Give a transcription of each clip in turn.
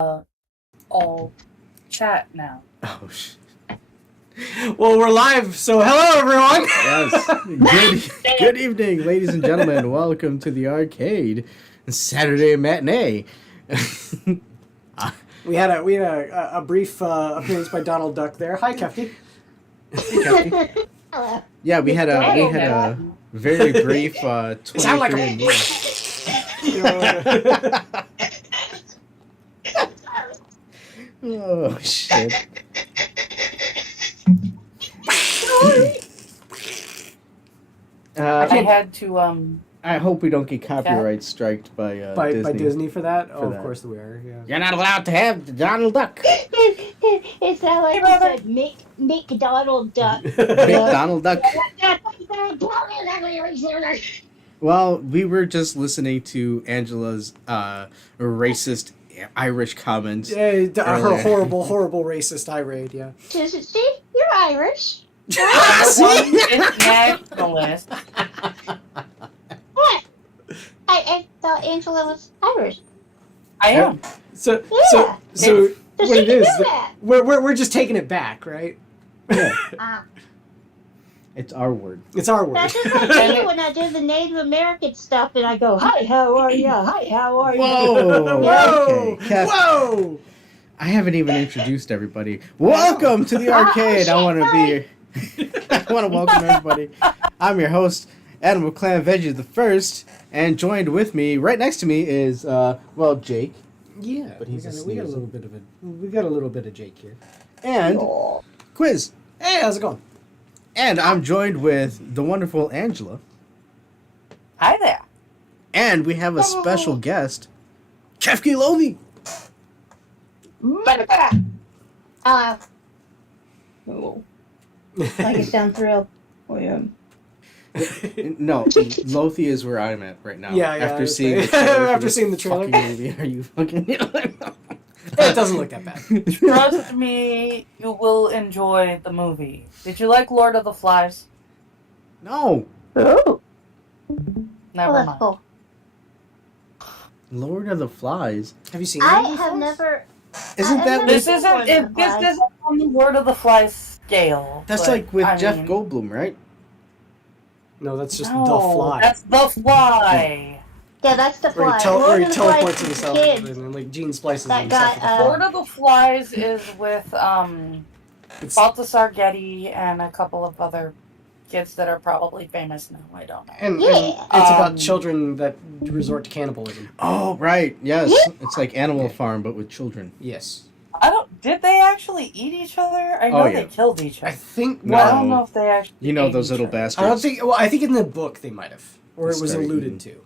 all chat now. Oh, shit. Well, we're live, so hello, everyone! Yes. Good evening, ladies and gentlemen. Welcome to the arcade Saturday matinee. We had a brief appearance by Donald Duck there. Hi, Kefki. Hello. Yeah, we had a very brief 23 Sound like and me. Oh shit. I had to I hope we don't get copyright striked by Disney. by Disney for that? For Of that. course we are, yeah. You're not allowed to have the Donald Duck. It's not like you said make Donald Duck. Donald Duck. Well, we were just listening to Angela's racist Irish comments. Yeah, her earlier. horrible racist tirade, yeah. See, you're Irish. one is nationalist. What? I thought Angela was Irish. I am. So Yeah. what So she it can is, do that. we're just taking it back, right? Yeah, it's our word. It's our word. That's just like me when I do the Native American stuff and I go, hi, how are you? Hi, how are you? Whoa! Whoa! Okay, Kev, Whoa! I haven't even introduced everybody. Welcome to the arcade. I want to be. I want to welcome everybody. I'm your host, Animal Clan Veggie the First, and joined with me, right next to me, is Jake, Yeah, But he's we got a sneezer. little bit of Jake here. and Quiz, Hey, how's it going? and I'm joined with the wonderful Angela, Hi there. and we have a special guest, Kefki Lothi. Hello. Like it sounds real. Oh, yeah. No, Lothi is where I'm at right now. Yeah, After I seeing the was trailer for after this seeing the trailer. fucking movie, are you fucking? It doesn't look that bad. Trust me, you will enjoy the movie. Did you like Lord of the Flies? No, Oh, Never that's mind. cool. Lord of the Flies. Have you seen I it? have never. Isn't I've that never This seen isn't. Lord of This the Flies. isn't on the Lord of the Flies scale. That's but, like with I Jeff mean, Goldblum, right? No, that's just no, the fly. That's the Fly. Yeah, that's the Where fly. he, where Lord he of the Flies teleports is himself the and kid. then like gene splices That himself. got, Lord of the Flies is with It's- Balthasar Getty and a couple of other kids that are probably famous now. I don't know. and Yeah. it's about Um, children that resort to cannibalism. Oh, right. Yes, Yeah. it's like Animal Farm, but with children. Yes. I don't. Did they actually eat each other? I know Oh, yeah. they killed each I other. think. No. I don't know if they actually. You know ate those each little other. bastards. I don't think. Well, I think in the book they might have, or They it was started alluded eating. to.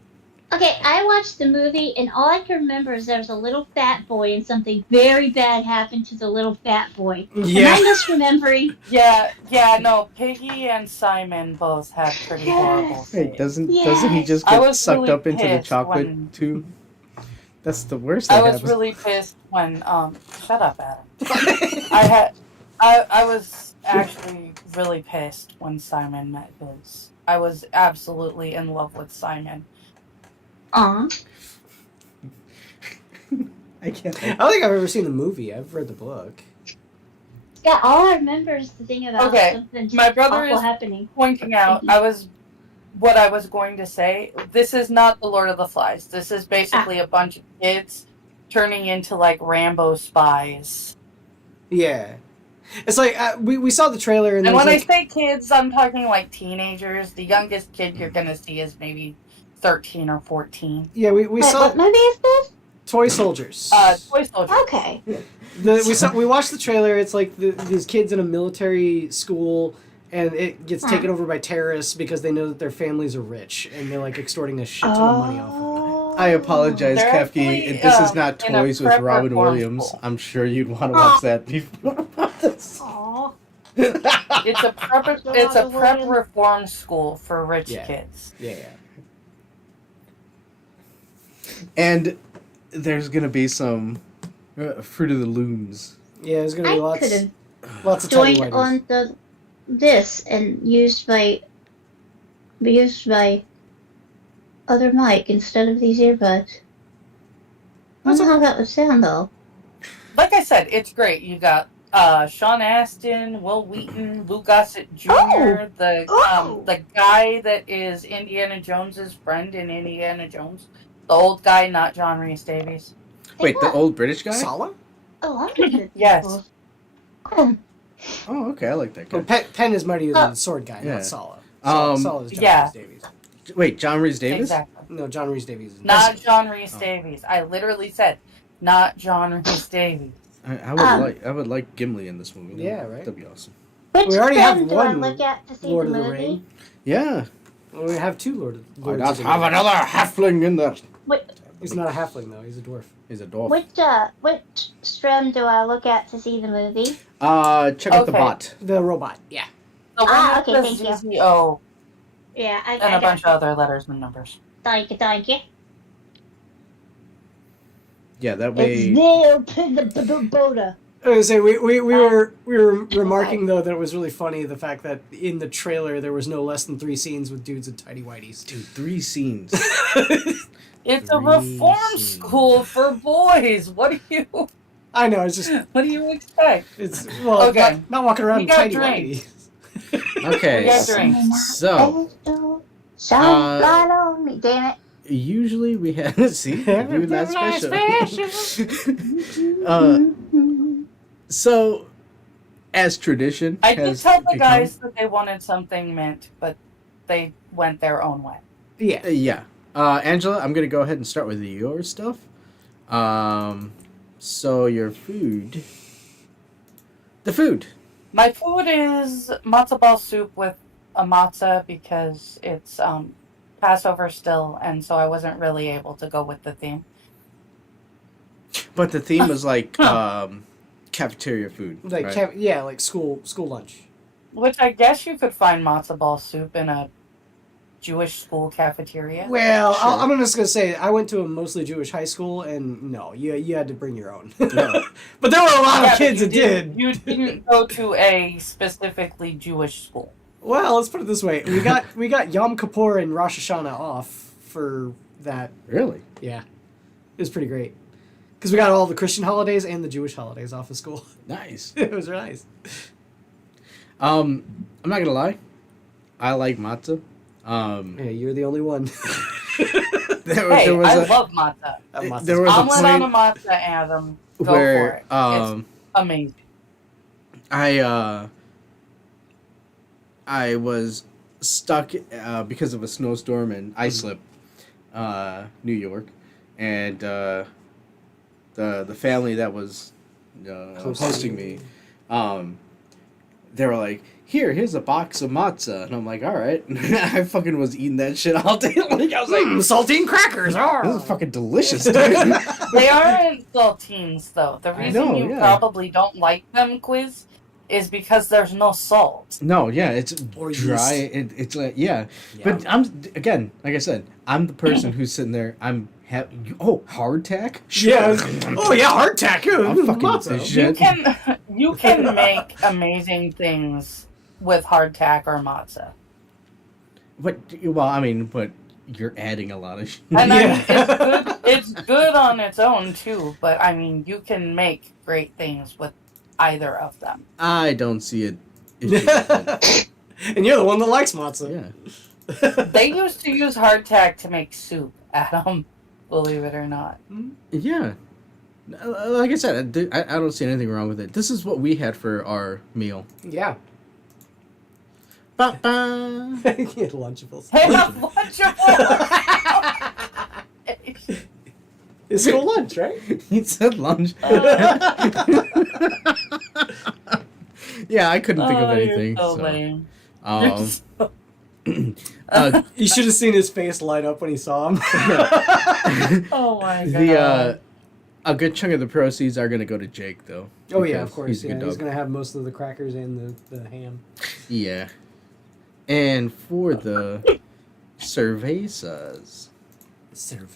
Okay, I watched the movie, and all I can remember is there was a little fat boy, and something very bad happened to the little fat boy. Yeah. Am I misremembering? Yeah, no. Piggy and Simon both had pretty horrible Hey, fates. doesn't Yes. he just I get was sucked really up into the pissed chocolate when- tube? That's the worst I that was happens. really pissed when shut up, Adam. I was actually really pissed when Simon met his. I was absolutely in love with Simon. Aw. I can't. I don't think I've ever seen the movie. I've read the book. Yeah, all I remember is the thing about Okay, something my brother awful is happening. pointing out what I was going to say. This is not the Lord of the Flies. This is basically a bunch of kids turning into like Rambo spies. Yeah. It's like we saw the trailer and, And when there's I say kids, I'm talking like teenagers. The youngest kid you're gonna see is maybe 13 or 14. yeah we Wait, saw what movie is this? Toy Soldiers. Toy Soldiers. Okay. We watched the trailer. It's like these kids in a military school, and it gets taken over by terrorists because they know that their families are rich and they're like extorting a shit ton of money off of them. I apologize, They're Kefki. actually, This is not in a Toys with prep Robin reform Williams. school. I'm sure you'd want to watch that before. Aw. It's a prep reform school for rich Yeah. kids. Yeah. And there's gonna be some Fruit of the Loons. Yeah, there's gonna be I could have lots of tiny joined whiteys. on this and used my other mic instead of these earbuds. I That's don't know how that would sound though. like I said, it's great. You got Sean Astin, Will Wheaton, Lou Gossett Jr., the guy that is Indiana Jones's friend in Indiana Jones, the old guy, not John Rhys Davies. Wait, the old British guy? Sala? Oh, I'm good. Yes. Oh, okay, I like that guy. Well, Penn is mightier than the sword guy, Yeah. not Sala. Um, Sala is John yeah. Rhys Davies. Wait, John Rhys Davis? Exactly. No, John Rhys Davies is Not John Rhys Oh. Davies. I literally said, not John Rhys Davies. I would like Gimli in this movie. Yeah, right? That'd be awesome. Which We already have film do I one look at to see Lord the of the movie? Ring. Yeah. Well, we have two Lords Why of not the have Ring. another halfling in there? He's not a halfling, though. He's a dwarf. He's a dwarf. Which stream do I look at to see the movie? Check out the Okay. bot. The robot, yeah. The one Ah, that okay, says thank you. ZZO Yeah, I and a bunch of other letters and numbers. Thank you. Yeah, that It's way. Neil Boda. I was gonna say we were remarking though that it was really funny the fact that in the trailer there was no less than 3 scenes with dudes in tidy whities. Dude, 3 scenes. It's a 3 reform scenes. school for boys. What do you What do you expect? It's well, Okay. not walking around We in got tidy drinks. whities. Okay. We got drinks. So, Shine light on me, damn it. usually we have. See? Review Not special. So, as tradition. I did has tell the become- guys that they wanted something mint, but they went their own way. Yeah. Yeah. Angela, I'm going to go ahead and start with your stuff. So, your food. The food. My food is matzo ball soup with a matzah because it's Passover still, and so I wasn't really able to go with the theme. But the theme was like cafeteria food. Like right? like school lunch. Which I guess you could find matzo ball soup in a Jewish school cafeteria. Well, Sure. I'm just gonna say I went to a mostly Jewish high school, and no, you had to bring your own. No. But there were a lot Yeah, of but kids you that did. You didn't go to a specifically Jewish school. Well, let's put it this way: we got Yom Kippur and Rosh Hashanah off for that. Really? Yeah, it was pretty great because we got all the Christian holidays and the Jewish holidays off of school. Nice. It was nice. I'm not gonna lie, I like matzah. Yeah, you're the only one. Hey, I love matzah. There was a Omelet on a point matzah, Adam. Go where for it. It's amazing. I was stuck because of a snowstorm and ice slip, New York, and the family that was hosting me, they were like, here's a box of matzah, and I'm like, all right. I fucking was eating that shit all day. Like I was like, saltine crackers. this is fucking delicious, dude. They aren't saltines, though. The reason know, you yeah. probably don't like them, Quiz, is because there's no salt. No, yeah, it's Or dry. yeast. It's like yeah. Yeah. But again, like I said, I'm the person who's sitting there. Hardtack. Yeah. Oh yeah, hardtack. I'll fucking eat Matzah. this You shit. you can make amazing things with hardtack or matzah. But you're adding a lot of shit. And I mean, Yeah. it's good on its own too, but I mean, you can make great things with either of them. I don't see it. issue with it. And you're the one that likes matzah. Yeah. They used to use hardtack to make soup, Adam, believe it or not. Yeah. Like I said, I don't see anything wrong with it. This is what we had for our meal. Yeah. Ba-ba. Yeah, Lunchables. Hey, have Lunchables! It's school lunch, right? He said lunch. Yeah, I couldn't think of anything. You're so so. lame. You should have seen his face light up when he saw him. Oh my god. A good chunk of the proceeds are going to go to Jake, though. Oh yeah, because of course. he's a Yeah, good he's dog. gonna have most of the crackers and the ham. Yeah. And for the cervezas.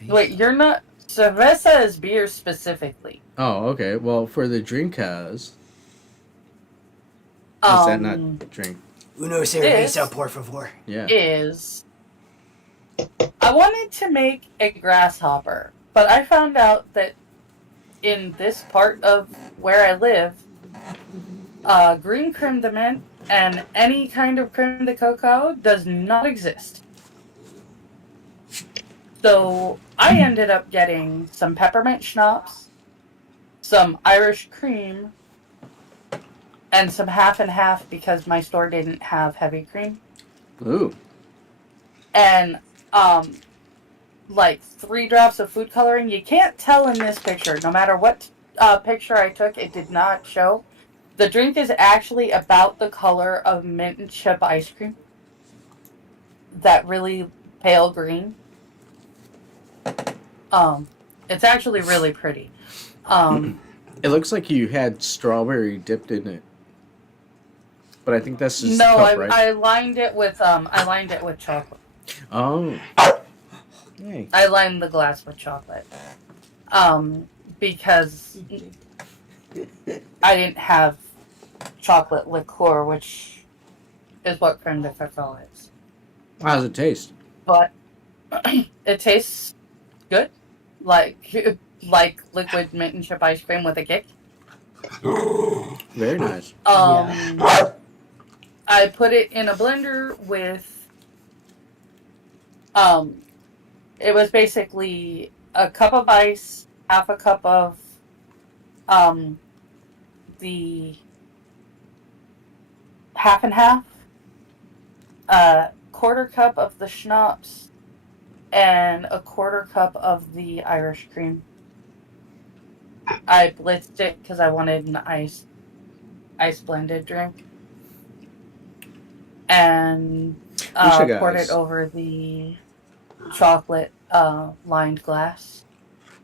Wait, you're not. Cerveza is beer specifically. Oh, okay. Well, for the drinkas, is that not drink? Uno cerveza, por favor. Yeah. Is I wanted to make a grasshopper, but I found out that in this part of where I live, green creme de menthe and any kind of creme de cocoa does not exist. So I ended up getting some peppermint schnapps, some Irish cream, and some half and half because my store didn't have heavy cream. Ooh. And like 3 drops of food coloring. You can't tell in this picture. No matter what picture I took, it did not show. The drink is actually about the color of mint and chip ice cream. That really pale green. It's actually really pretty. It looks like you had strawberry dipped in it. But I think that's just no, the cup, right? I lined it with chocolate. Oh. Hey. I lined the glass with chocolate. Because I didn't have chocolate liqueur, which is what creme de cacao is. How does it taste? But it tastes good, like liquid mint and chip ice cream with a kick. Very nice. I put it in a blender with. It was basically a cup of ice, half a cup of the half and half, quarter cup of the schnapps, and a quarter cup of the Irish cream. I blitzed it because I wanted an ice blended drink. And poured it over the chocolate lined glass.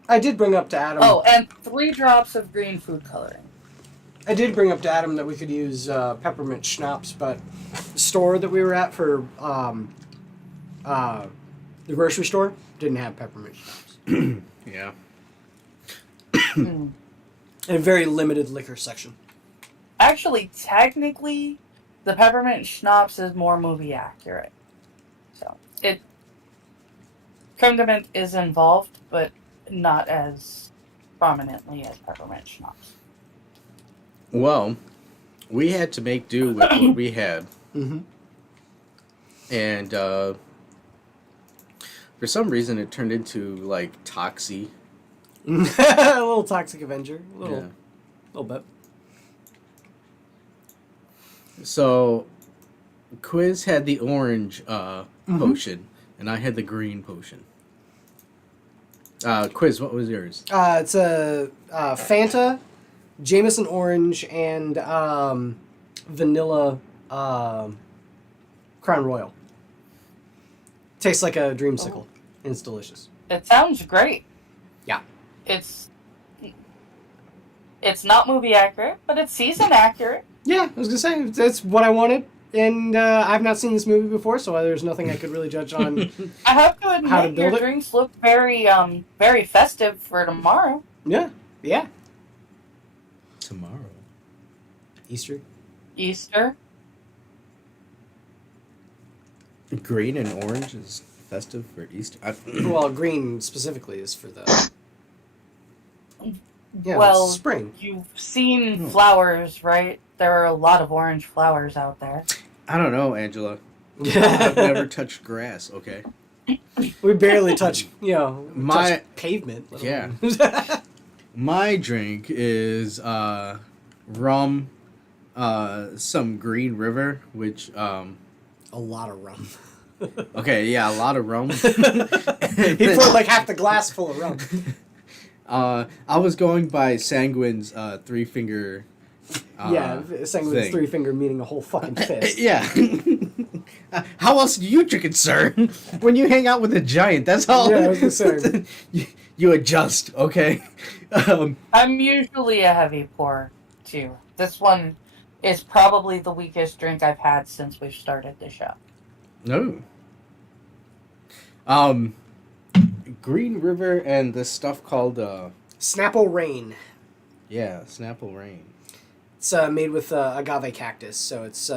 I did bring up to Adam. Oh, and 3 drops of green food coloring. I did bring up to Adam that we could use peppermint schnapps, but the store that we were at for the grocery store didn't have peppermint schnapps. Yeah. And a very limited liquor section. Actually, technically, the peppermint schnapps is more movie accurate. So, creme de menthe is involved, but not as prominently as peppermint schnapps. Well, we had to make do with what we had. Mm-hmm. And for some reason it turned into like Toxie. A little Toxic Avenger. A little bit. So, Quiz had the orange potion, and I had the green potion. Quiz, what was yours? It's a Fanta, Jameson Orange, and vanilla Crown Royal. Tastes like a dreamsicle, and it's delicious. It sounds great. Yeah. It's not movie accurate, but it's season accurate. Yeah, I was gonna say that's what I wanted, and I've not seen this movie before, so there's nothing I could really judge on. I have to How to admit, build your it? drinks look very festive for tomorrow. Yeah. Tomorrow. Easter. Green and orange is festive for Easter. Well, green specifically is for the. Yeah, Well, it's spring. You've seen flowers, right? There are a lot of orange flowers out there. I don't know, Angela. I've never touched grass, okay? We barely touch, My- touch pavement. Yeah. My drink is rum, some Green River, which A lot of rum. okay, yeah, a lot of rum. He poured like half the glass full of rum. I was going by Sanguine's 3-finger. Sanguine's thing. 3-finger meaning a whole fucking fist. Yeah. How else do you drink it, sir? When you hang out with a giant, that's all. Yeah, I was gonna say. you adjust, okay? I'm usually a heavy pourer, too. This one is probably the weakest drink I've had since we've started the show. No. Green River and this stuff called Snapple Rain. Snapple Rain. It's made with agave cactus, so it's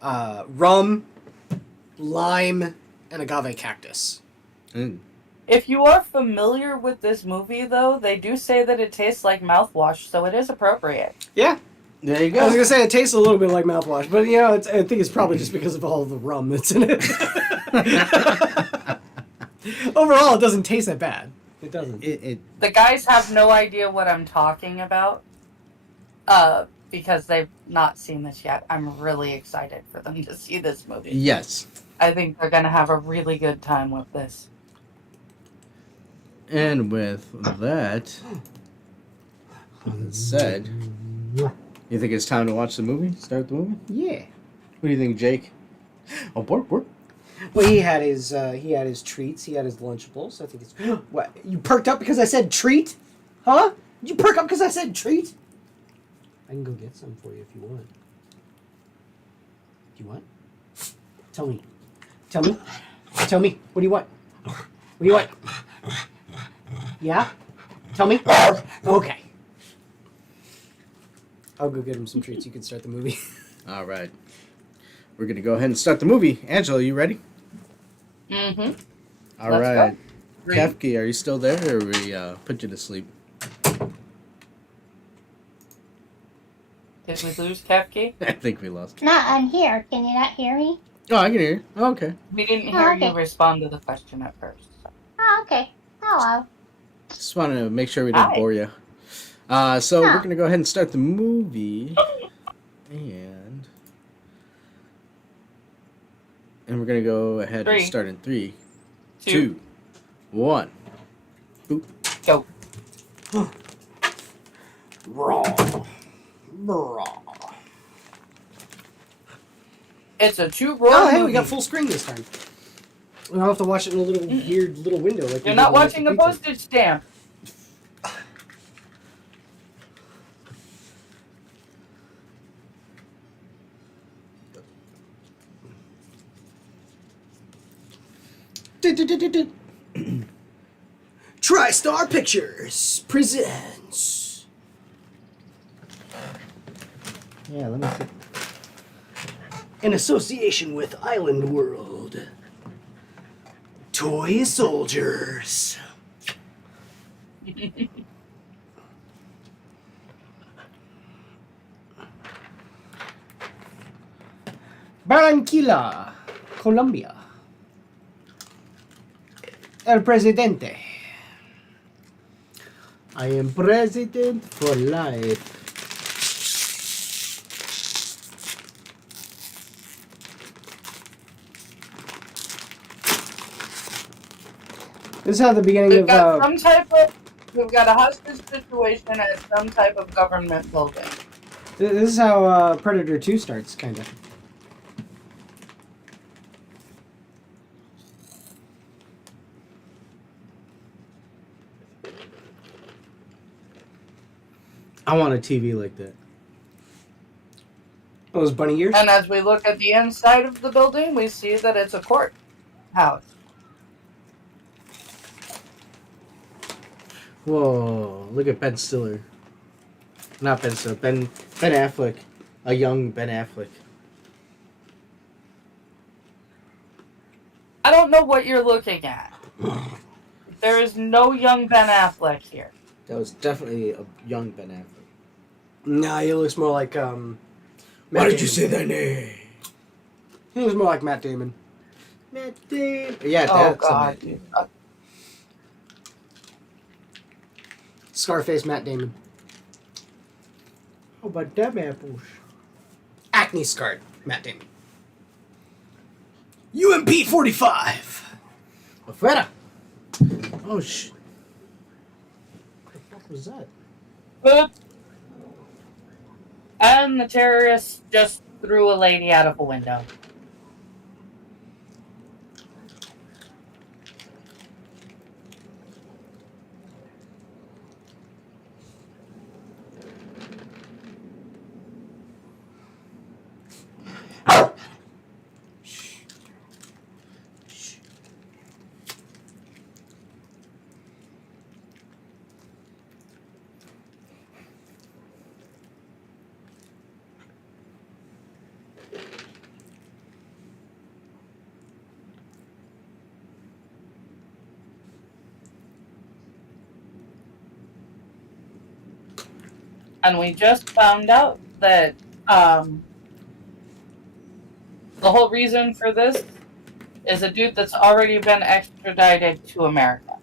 rum, lime, and agave cactus. Mm. If you are familiar with this movie, though, they do say that it tastes like mouthwash, so it is appropriate. Yeah. There you I was go. gonna say it tastes a little bit like mouthwash, but I think it's probably just because of all the rum that's in it. Overall, it doesn't taste that bad. It doesn't. The guys have no idea what I'm talking about, because they've not seen this yet. I'm really excited for them to see this movie. Yes. I think they're gonna have a really good time with this. And with that said, you think it's time to watch the movie? Start the movie? Yeah. What do you think, Jake? Oh, bork. Well, he had his treats. He had his Lunchables. I think it's what you perked up because I said treat, huh? Did you perk up because I said treat? I can go get some for you if you want. Do you want? Tell me. Tell me. Tell me. What do you want? What do you want? Yeah? Tell me. Okay. I'll go get him some treats. You can start the movie. All right. We're going to go ahead and start the movie. Angela, you ready? Mm-hmm. All Let's right. go. Kefki, are you still there, or we put you to sleep? Did we lose Kefki? I think we lost. No, I'm here. Can you not hear me? Oh, I can hear you. Oh, okay. We didn't Oh, hear okay. you respond to the question at first. Oh, okay. Hello. Just wanted to make sure we didn't Hi. bore you. So No. we're going to go ahead and start the movie. And we're going to go ahead and 3, start in 3, 2, 2, 1. Boop. go. Raw. It's a 2-roll Oh, hey, movie. we got full screen this time. We don't have to watch it in a little weird little window. Like You're not watching the postage stamp. TriStar Pictures presents. Yeah, let me see. In association with Island World. Toy Soldiers. Barranquilla, Colombia. El Presidente. I am president for life. This is how the beginning We've of got we've got a hostage situation at some type of government building. this is how Predator 2 starts, kind of. I want a TV like that. Those bunny ears. And as we look at the inside of the building, we see that it's a courthouse. Whoa, look at Ben Stiller. Not Ben Stiller, Ben Affleck. A young Ben Affleck. I don't know what you're looking at. There is no young Ben Affleck here. That was definitely a young Ben Affleck. Nah, he looks more like Why Matt did you Damon. say that name? He looks more like Matt Damon. Matt Damon. Yeah, Oh that's a God. Matt Damon. Scarface Matt Damon. How about them apples? Acne scarred Matt Damon. UMP 45. Afuera! Oh, shit. What the fuck was that? Boop. And the terrorist just threw a lady out of a window. And we just found out that the whole reason for this is a dude that's already been extradited to America.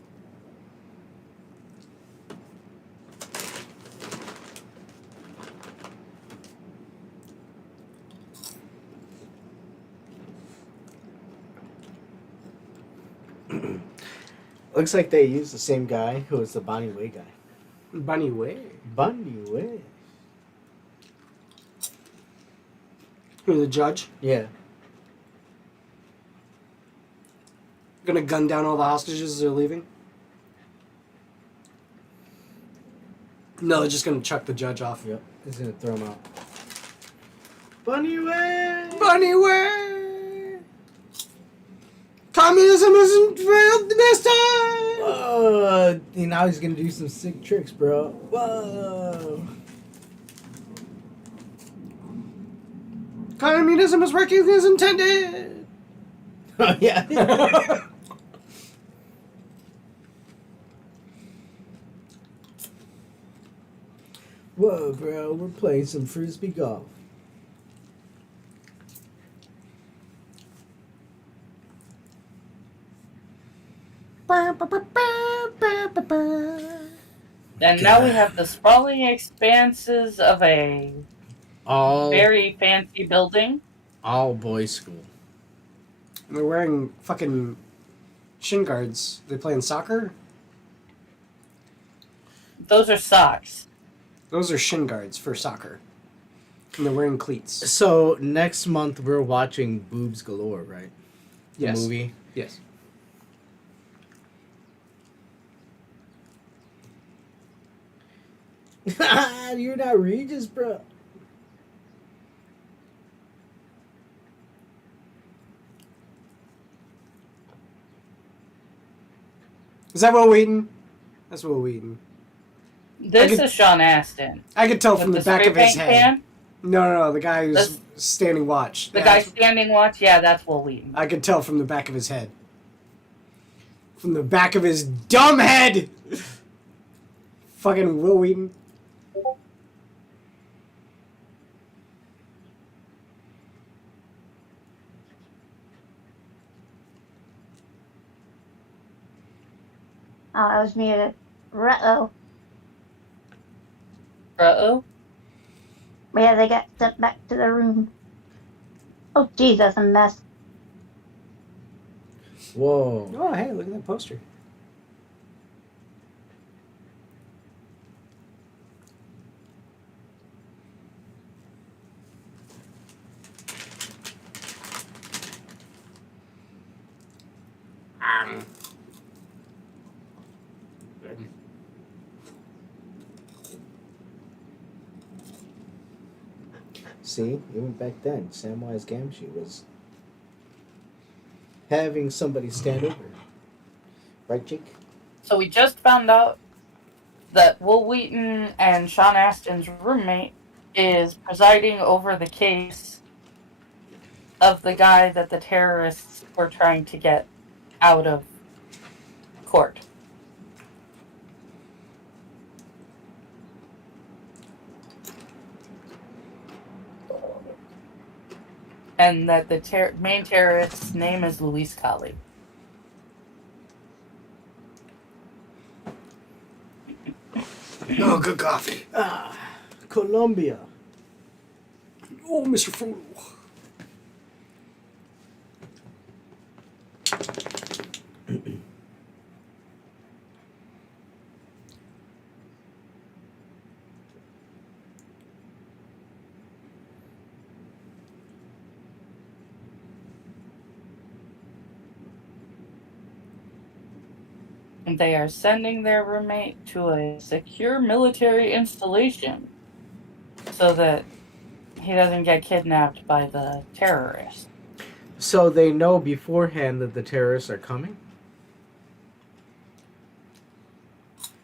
Looks like they used the same guy who was the BahneWeh guy. BahneWeh. BahneWeh. Who, the judge? Yeah. Gonna gun down all the hostages as they're leaving? No, they're just gonna chuck the judge off. Yep. He's gonna throw him out. BahneWeh. BahneWeh. Communism isn't failed this time. Now he's gonna do some sick tricks, bro. Whoa. Communism is working as intended. Oh yeah. Whoa, bro, we're playing some frisbee golf. And now we have the sprawling expanses of a All very fancy building. all boys school. They're wearing fucking shin guards. They playing soccer? Those are socks. Those are shin guards for soccer. And they're wearing cleats. So next month we're watching Boobs Galore, right? The Yes. movie. Yes. You're not Regis, bro. Is that Will Wheaton? That's Will Wheaton. This is Sean Astin. I could tell With from the the back spray of his paint head. can. No, the guy who's That's- standing watch. The Yeah, guy that's- standing watch, yeah, that's Will Wheaton. I could tell from the back of his head. From the back of his dumb head! Fucking Will Wheaton. Oh, I was muted. Uh-oh. Uh-oh. Yeah, they got sent back to the room. Oh, jeez, that's a mess. Whoa. Oh, hey, look at that poster. See, even back then, Samwise Gamgee was having somebody stand over. Right, Jake? So we just found out that Will Wheaton and Sean Astin's roommate is presiding over the case of the guy that the terrorists were trying to get out of court. And that the main terrorist's name is Luis Cali. Oh, good coffee. Colombia. Oh, Mr. Fool. And they are sending their roommate to a secure military installation so that he doesn't get kidnapped by the terrorists. So they know beforehand that the terrorists are coming?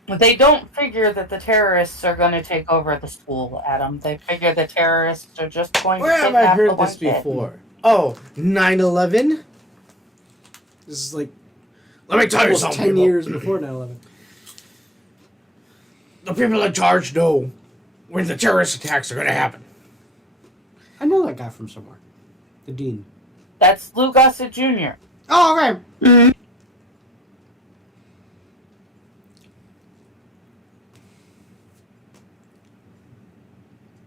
They don't figure that the terrorists are going to take over the school, Adam. They figure the terrorists are just going Where to have kidnap I heard the this white kid. before? Oh, 9/11? This is like Let me tell you almost something, 10 people. years before 9/11. The people in charge know when the terrorist attacks are going to happen. I know that guy from somewhere. The dean. That's Lou Gossett Jr. Oh, okay.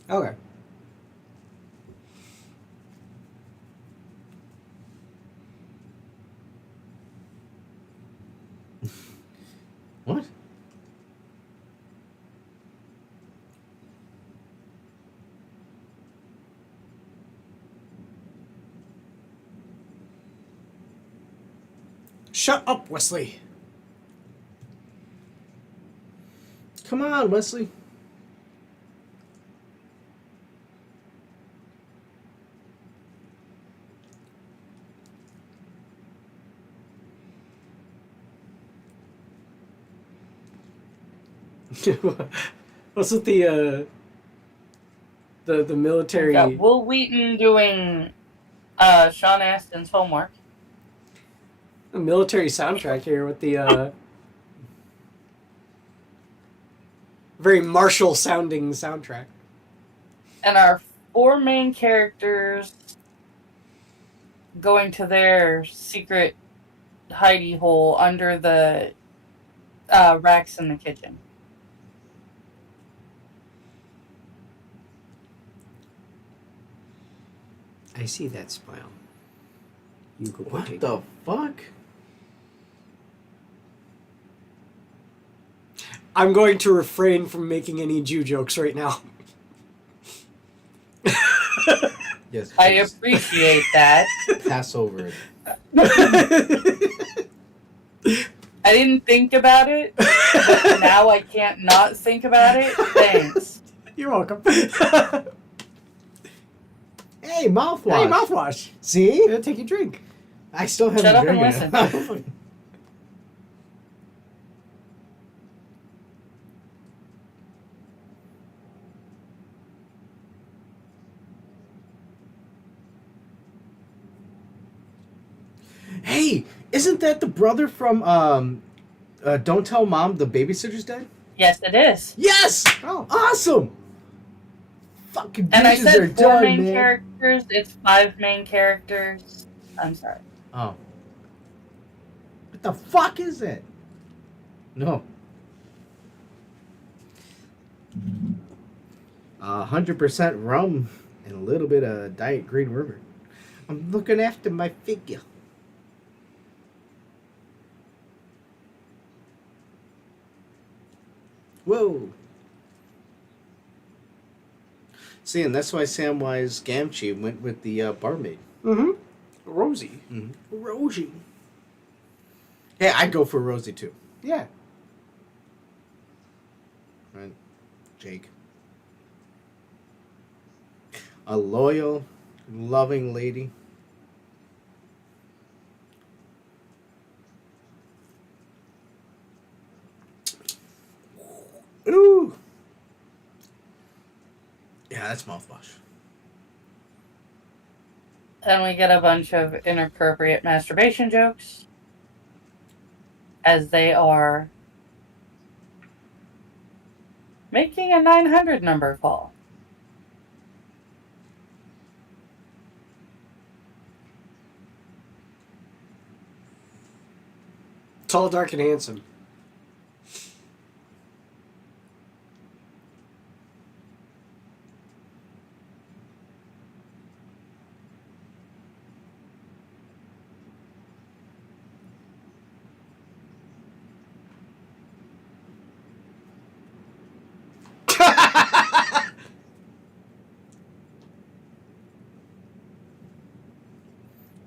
Okay. What? Shut up, Wesley. Come on, Wesley. What's with the military? We got Will Wheaton doing Sean Astin's homework. The military soundtrack here with the very martial sounding soundtrack. And our 4 main characters going to their secret hidey hole under the racks in the kitchen. I see that smile. You go What take the fuck? I'm going to refrain from making any Jew jokes right now. Yes. I please. appreciate that. Pass over it. I didn't think about it, but now I can't not think about it. Thanks. You're welcome. Hey, mouthwash. Hey, mouthwash. See? Yeah, take your drink. I still haven't Shut up and drinking listen. it. Hey, isn't that the brother from Don't Tell Mom the Babysitter's Dead? Yes, it is. Yes! Oh. Awesome! Fucking And I dishes are said 4 done, main man. characters. It's 5 main characters. I'm sorry. Oh. What the fuck is that? No. 100% rum and a little bit of Diet Green River. I'm looking after my figure. Whoa. See, and that's why Samwise Gamgee went with the barmaid. Mm-hmm. Rosie. Mm-hmm. Rosie. Hey, I'd go for Rosie too. Yeah. Right, Jake. A loyal, loving lady. Ooh. Yeah, that's mouthwash. And we get a bunch of inappropriate masturbation jokes as they are making a 900 number call. Tall, dark, and handsome.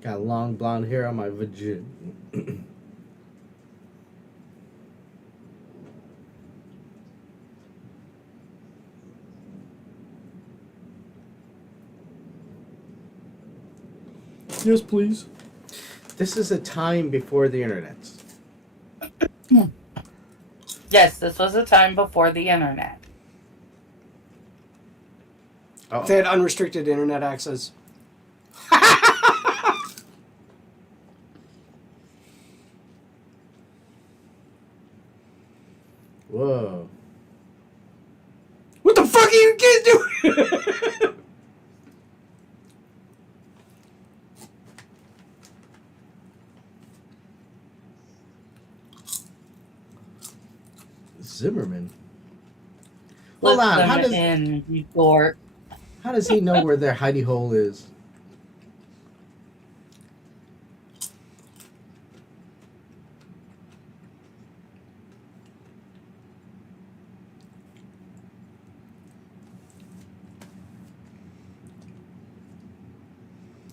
Got long blonde hair on my vagina. Yes, please. This is a time before the internet. Yes, this was a time before the internet. Oh, They had unrestricted internet access. whoa. What the fuck fuck are you kids doing? Zimmerman. Let Hold on, them how does in, you dork. he know where their hidey hole is?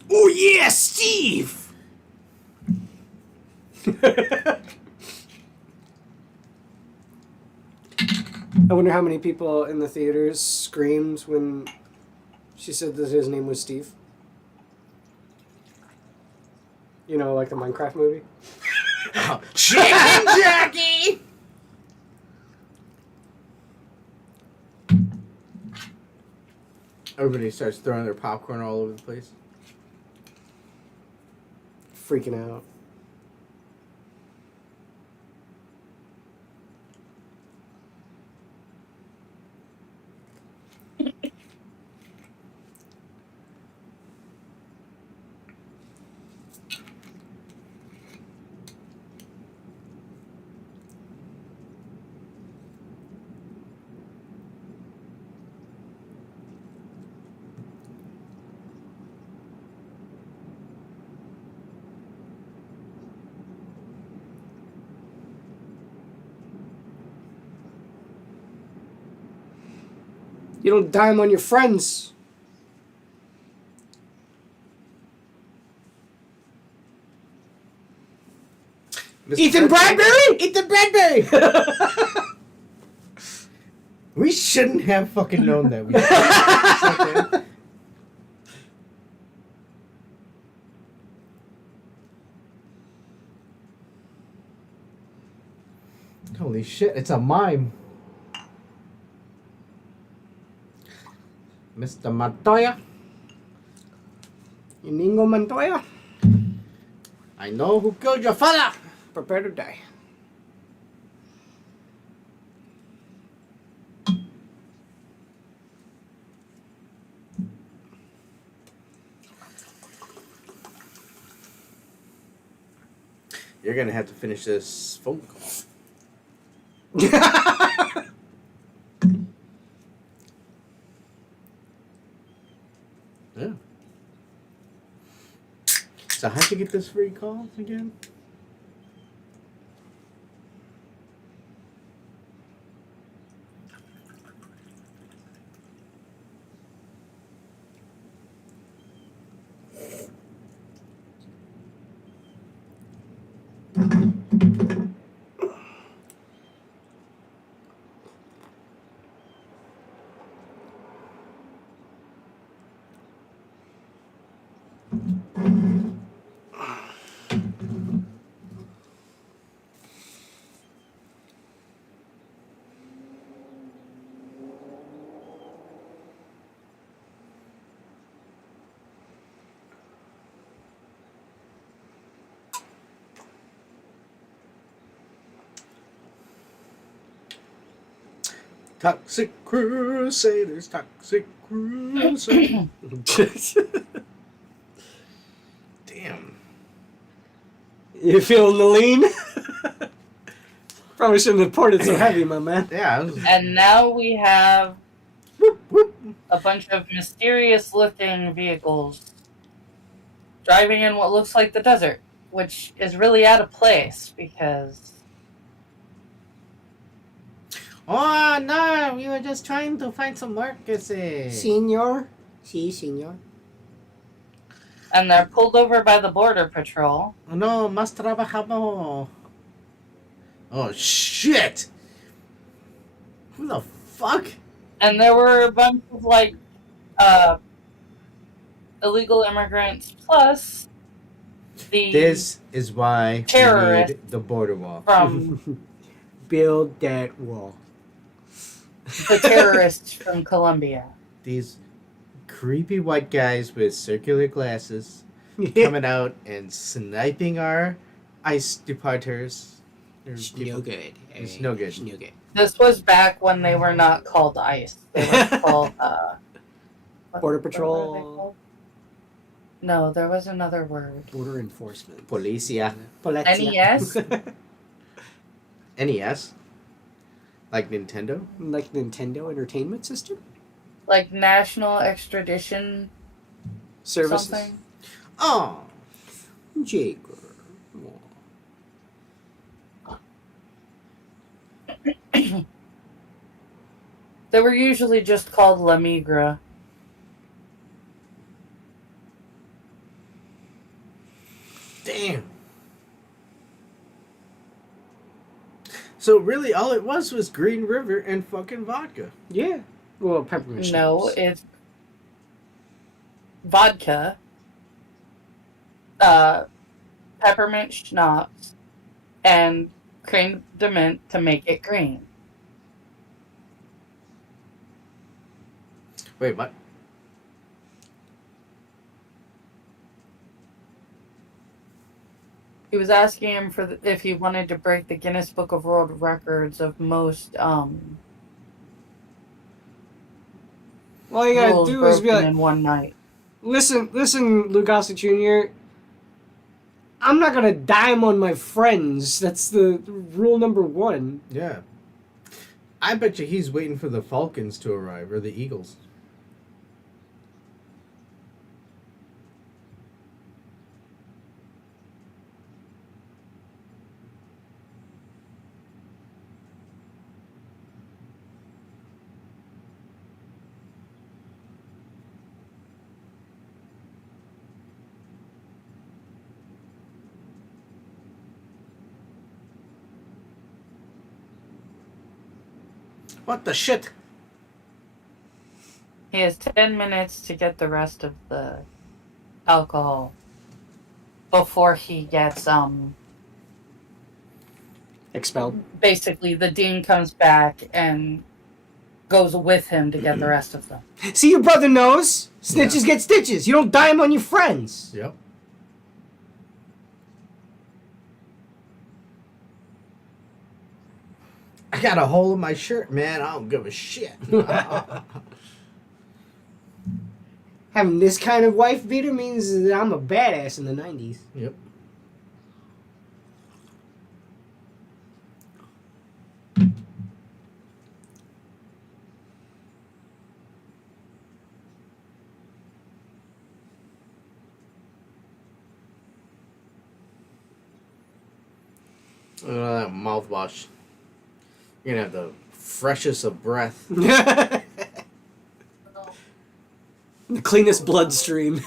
Oh yeah, Steve. I wonder how many people in the theaters screamed when she said that his name was Steve. You know, like the Minecraft movie. Chicken Jackie! Everybody starts throwing their popcorn all over the place. Freaking out. You don't dime on your friends. Ethan Bradbury? Ethan Bradbury! We shouldn't have fucking known that. Holy shit, it's a mime. Mr. Montoya, Inigo Montoya? I know who killed your father. Prepare to die. You're gonna have to finish this phone call. Yeah. So how'd you get this free call again? Toxic Crusaders, Toxic Crusaders. Damn. You feeling the lean? Probably shouldn't have poured it so heavy, my man. Yeah. Was... And now we have Whoop, whoop. a bunch of mysterious-looking vehicles driving in what looks like the desert, which is really out of place because... Oh no, we were just trying to find some work, Senor? Si, senor. And they're pulled over by the border patrol. No, más trabajamos. Oh shit! Who the fuck? And there were a bunch of, illegal immigrants, plus the This is why terrorist we need the border wall. from Build that wall. the terrorists from Colombia. These creepy white guys with circular glasses coming out and sniping our ICE departers. It's no good. It's no good. It's no good. This was back when they were not called ICE. They were called Border what were they Patrol. called? No, there was another word. Border enforcement. Policia. NES? NES? Like Nintendo? Like Nintendo Entertainment System? Like National Extradition Services. something? Oh. Jake. They were usually just called La Migra. Damn. So really, all it was Green River and fucking vodka. Yeah. Well, peppermint No, schnapps. it's vodka, peppermint schnapps, and creme de mint to make it green. Wait, what? He was asking him if he wanted to break the Guinness Book of World Records of most All you gotta rules do is be broken like, in one night. listen, Lugasi Jr., I'm not gonna dime on my friends. That's the rule number 1. Yeah. I bet you he's waiting for the Falcons to arrive, or the Eagles. What the shit? He has 10 minutes to get the rest of the alcohol before he gets Expelled. basically the dean comes back and goes with him to get the rest of them. See, your brother knows. Snitches get stitches. You don't dime on your friends. Yep. I got a hole in my shirt, man. I don't give a shit. Having this kind of wife beater means that I'm a badass in the 90s. Yep. That mouthwash. You're gonna have the freshest of breath. The cleanest bloodstream.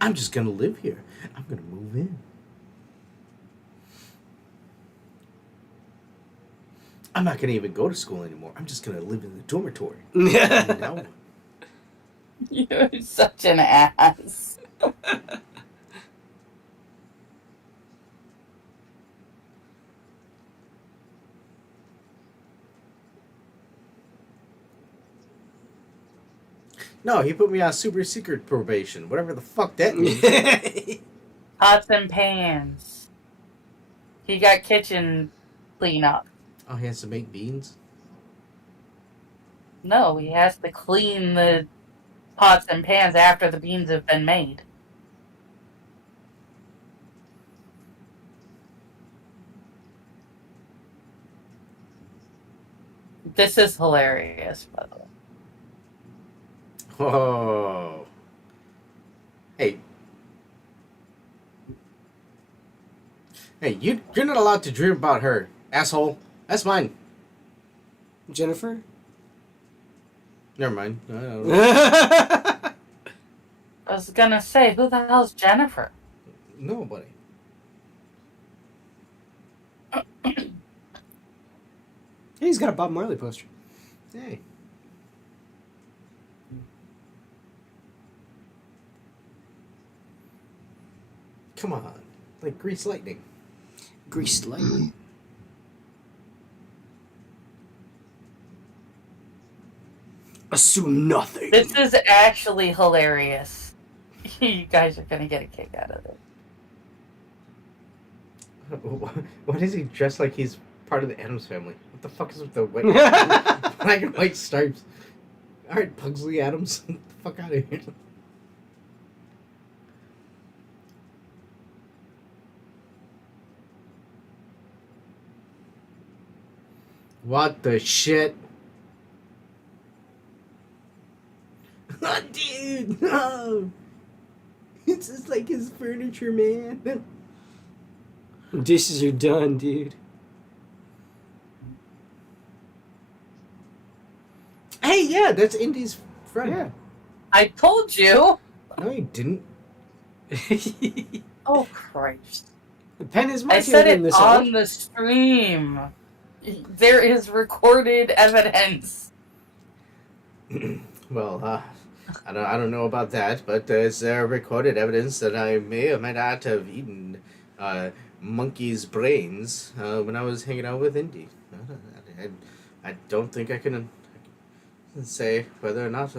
I'm just gonna live here. I'm gonna move in. I'm not gonna even go to school anymore. I'm just gonna live in the dormitory. No. You're such an ass. No, he put me on super secret probation. Whatever the fuck that means. Pots and pans. He got kitchen cleanup. Oh, he has to make beans? No, he has to clean the pots and pans after the beans have been made. This is hilarious, by the way. Oh. Hey. Hey, you're not allowed to dream about her, asshole. That's mine. Jennifer? Never mind. I don't know. I was gonna say, who the hell's Jennifer? Nobody. He's got a Bob Marley poster. Hey. Come on. Like Grease Lightning. Greased lightning. Assume nothing. This is actually hilarious. You guys are gonna get a kick out of it. Why does he dress like he's part of the Addams family? What the fuck is with the white, black and white stripes? Alright, Pugsley Adams. Get the fuck out of here. What the shit? Oh, dude, no! It's just like his furniture, man. Dishes are done, dude. Hey, yeah, that's Indy's friend. Yeah. I told you. No, you didn't. Oh Christ! The pen is I mightier said than it this on old. the stream. There is recorded evidence. Well, I don't know about that, but there's recorded evidence that I may or may not have eaten monkey's brains when I was hanging out with Indy. I don't think I can say whether or not.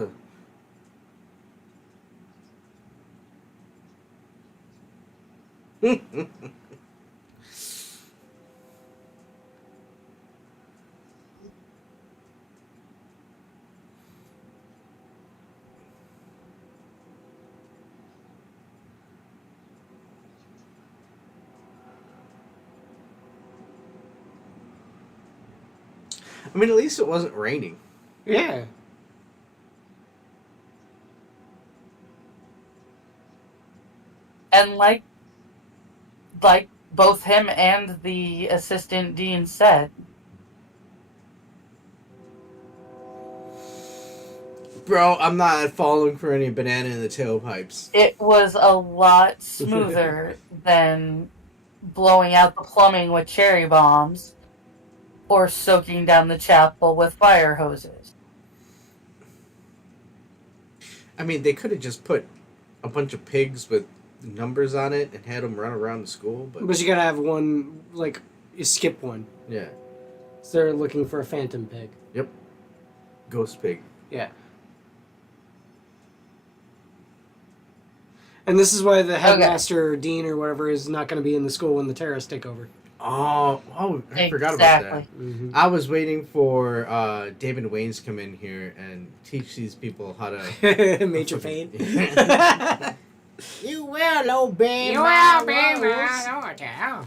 I mean, at least it wasn't raining. Yeah. And like both him and the assistant dean said, Bro, I'm not falling for any banana in the tailpipes. it was a lot smoother than blowing out the plumbing with cherry bombs or soaking down the chapel with fire hoses. I mean, they could have just put a bunch of pigs with numbers on it and had them run around the school, But you gotta have one, like, you skip one. yeah. So they're looking for a phantom pig. Yep. Ghost pig. Yeah. And this is why the headmaster, or dean, or whatever, is not going to be in the school when the terrorists take over. Oh, I forgot about that. Mm-hmm. I was waiting for David Waynes to come in here and teach these people how to... Major pain. You will obey You my will be rules. my order.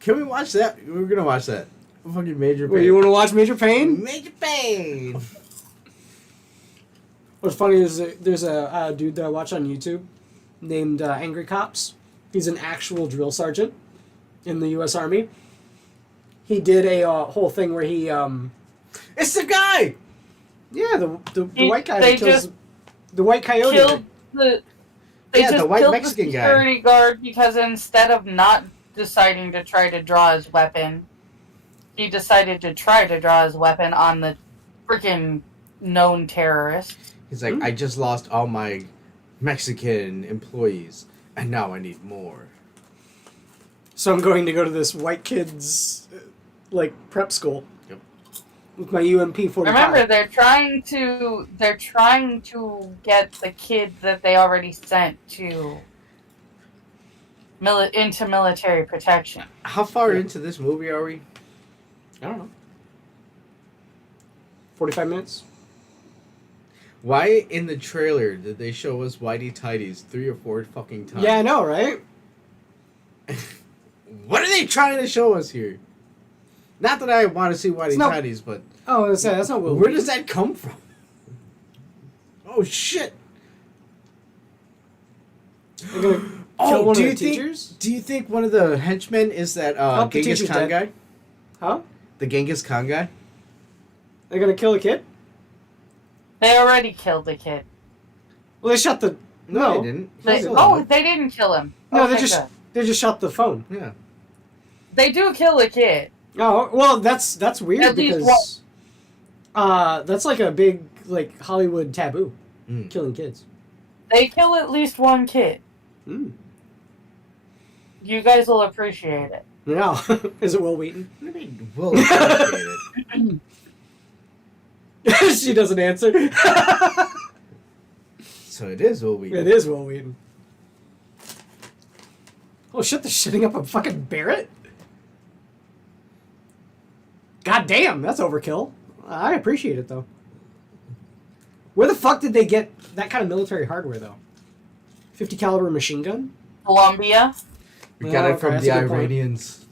Can we watch that? We're gonna watch that. Fucking Major Pain. Wait, you want to watch Major Pain? Major Pain. What's funny is that there's a dude that I watch on YouTube named Angry Cops. He's an actual drill sergeant in the U.S. Army. He did a whole thing where he... It's the guy! Yeah, the white guy They that kills... just The white coyote. Killed the The white killed Mexican the guy. security guard because instead of not deciding to try to draw his weapon, he decided to try to draw his weapon on the freaking known terrorist. He's like, I just lost all my Mexican employees, and now I need more. So I'm going to go to this white kid's, like, prep school. Yep. With my UMP 45. Remember, they're trying to get the kid that they already sent to into military protection. How far into this movie are we? I don't know. 45 minutes? Why in the trailer did they show us Whitey Tidies 3 or 4 fucking times? Yeah, I know, right? What are they trying to show us here? Not that I want to see Whitey Tidies, but... Oh, that's not Will. Where does that come from? Oh, shit. They're gonna kill one of the teachers? Do you think one of the henchmen is that the Genghis teacher's Khan dead. guy? Huh? The Genghis Khan guy? They're gonna kill a kid? They already killed the kid. Well, they shot the... No, they didn't. He's still alive. They didn't kill him. No, Okay, they just... good. They just shot the phone. Yeah. They do kill a kid. Oh, well, that's weird At least because... that's like a big, like, Hollywood taboo. killing kids. They kill at least one kid. Mm. You guys will appreciate it. Yeah. Is it Will Wheaton? What do you mean, we'll appreciate it? She doesn't answer. So it is Will Wheaton. It is Will Wheaton. Oh shit, they're shitting up a fucking Barrett? God damn, that's overkill. I appreciate it though. Where the fuck did they get that kind of military hardware though? 50 caliber machine gun? Colombia. We got it from that's the a good point. Iranians.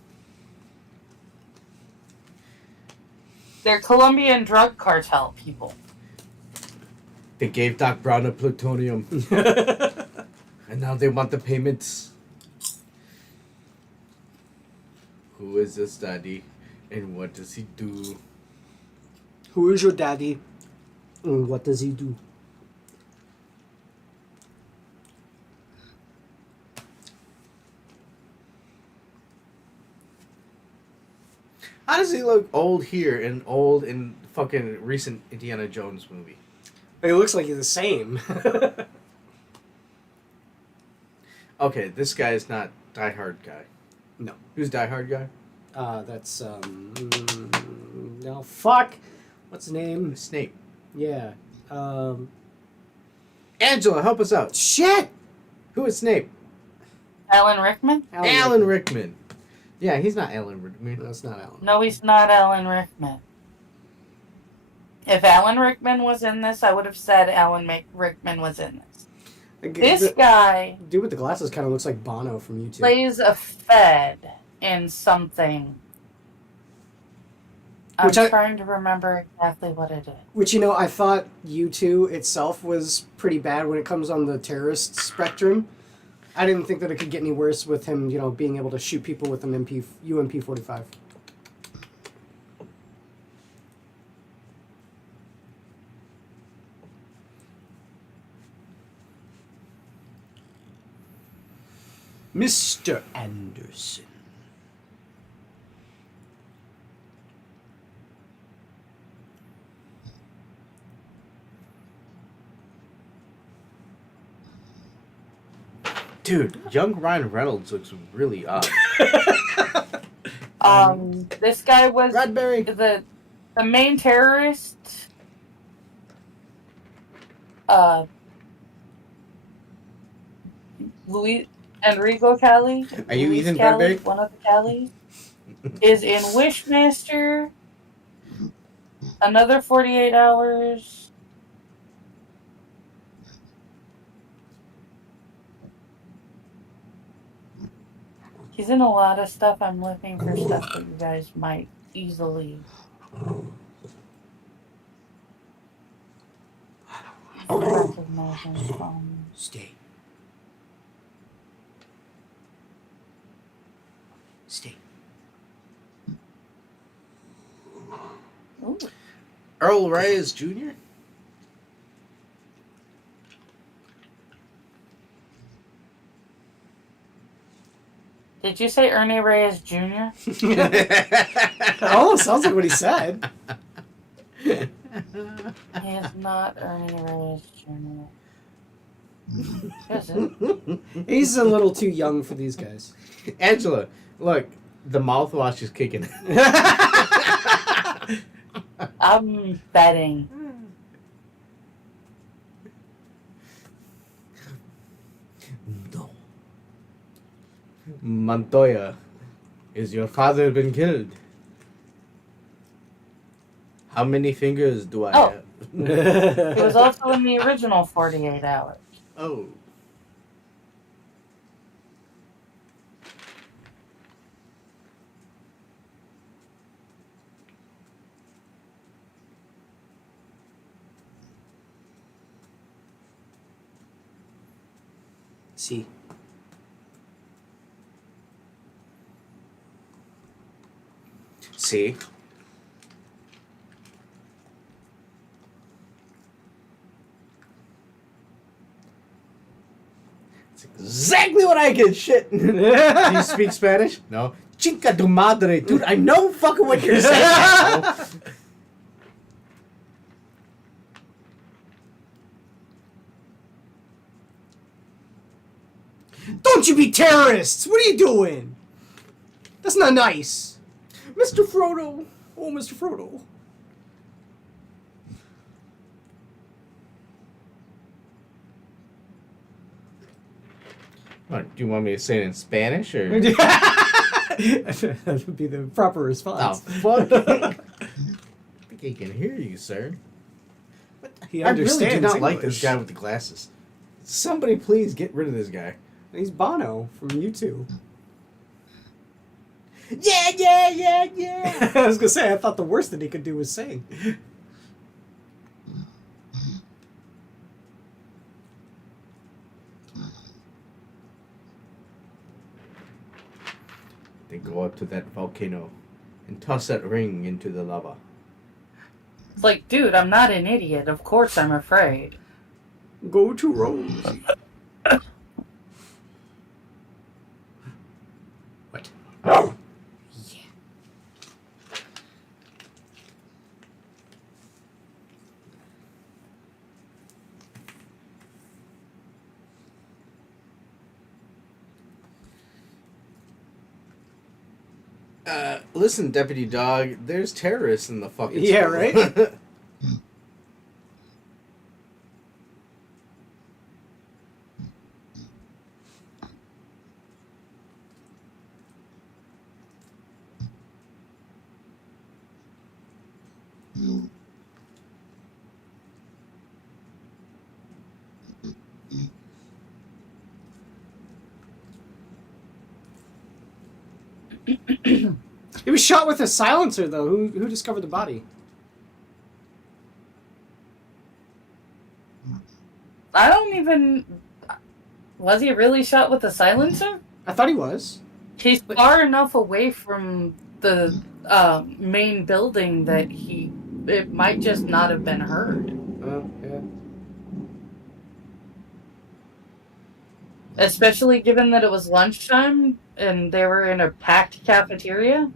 They're Colombian drug cartel people. They gave Doc Brown a plutonium, and now they want the payments. Who is this daddy, and what does he do? Who is your daddy? And what does he do? How does he look old here and old in fucking recent Indiana Jones movie? It looks like he's the same. Okay, this guy is not Die Hard guy. No. Who's Die Hard guy? That's no fuck. What's his name? Snape. Yeah. Angela, help us out. Shit. Who is Snape? Alan Rickman? Alan Rickman. Yeah, he's not Alan Rickman. That's not Alan. No, he's not Alan Rickman. If Alan Rickman was in this, I would have said Rickman was in this. This guy dude with the glasses kind of looks like Bono from YouTube. plays a Fed in something. I'm trying to remember exactly what it is. Which, you know, I thought U2 itself was pretty bad when it comes on the terrorist spectrum. I didn't think that it could get any worse with him, you know, being able to shoot people with an UMP-45. Mr. Anderson. Dude, young Ryan Reynolds looks really odd. This guy was Bradbury. the main terrorist. Enrico Cali. Are you Luis Ethan Cali, Bradbury? one of the Callis, is in Wishmaster. Another 48 Hours. He's in a lot of stuff. I'm looking for stuff that you guys might easily recognize him from. Stay. Stay. Ooh. Earl Reyes Jr.? Did you say Ernie Reyes Jr.? Oh, sounds like what he said. He is not Ernie Reyes Jr. Is it? He's a little too young for these guys. Angela, look, the mouthwash is kicking. I'm betting. No. Montoya, is your father been killed? How many fingers do I Oh. have? He was also in the original 48 Hours. Oh. See. See? It's exactly what I get, shit. Do you speak Spanish? No. Chinga tu madre. Dude, I know fucking what you're saying. asshole. you be terrorists? What are you doing? That's not nice. Mr. Frodo. Oh, Mr. Frodo. What, do you want me to say it in Spanish or? That would be the proper Oh, response. fuck. I think he can hear you, sir. He I really understands do not English. like this guy with the glasses. Somebody please get rid of this guy. He's Bono from U2. Yeah, yeah, yeah, yeah. I was gonna say, I thought the worst that he could do was sing. They go up to that volcano and toss that ring into the lava. It's like, dude, I'm not an idiot. Of course I'm afraid. Go to Rose. What? Oh. Listen, Deputy Dog, there's terrorists in the fucking Yeah, school. right? He was shot with a silencer, though. Who discovered the body? I don't even... Was he really shot with a silencer? I thought he was. He's far enough away from the main building that it might just not have been heard. Oh, yeah. Especially given that it was lunchtime and they were in a packed cafeteria.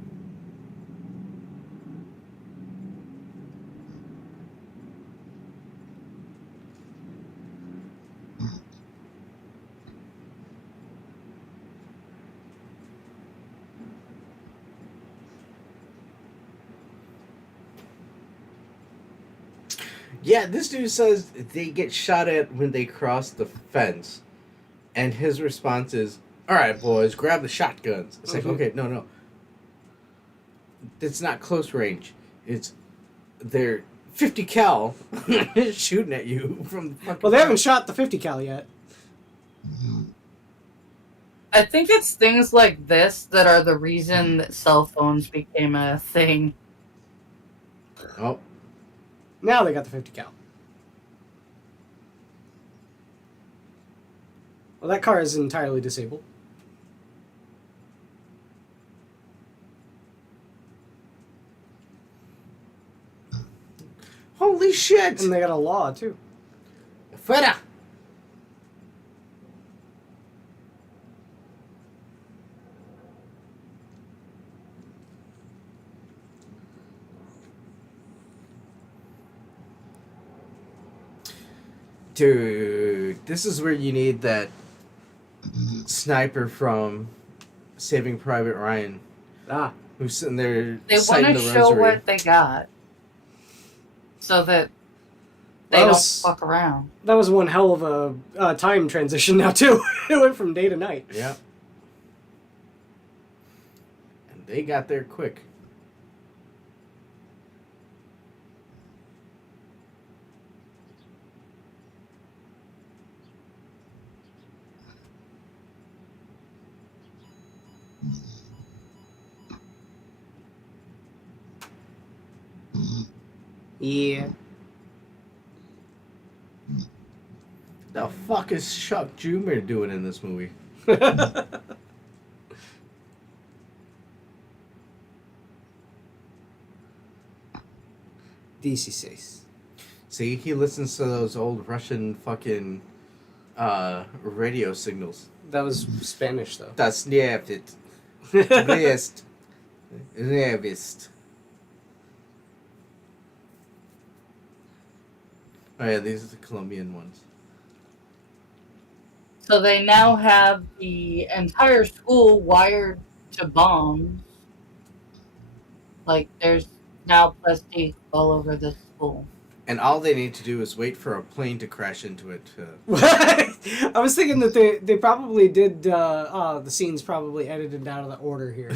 Yeah, this dude says they get shot at when they cross the fence. And his response is, alright, boys, grab the shotguns. It's like, okay, no. It's not close range. They're 50 cal shooting at you from the fucking... Well, they haven't shot the 50 cal yet. I think it's things like this that are the reason that cell phones became a thing. Oh. Now they got the 50 cal. Well, that car is entirely disabled. Holy shit! And they got a law, too. Fuera! Dude, this is where you need that sniper from Saving Private Ryan. Ah. Who's sitting there They want citing to the show rosary. what they got. So that they That don't was- fuck around. That was one hell of a time transition now, too. It went from day to night. Yeah. And they got there quick. Yeah. The fuck is Chuck Jr. doing in this movie? DC6. See, he listens to those old Russian fucking radio signals. That was Spanish, though. Das nervt. Rest. Nervist. Oh yeah, these are the Colombian ones. So they now have the entire school wired to bombs. Like there's now plastic all over the school. And all they need to do is wait for a plane to crash into it. I was thinking that they probably did the scenes probably edited out of the order here.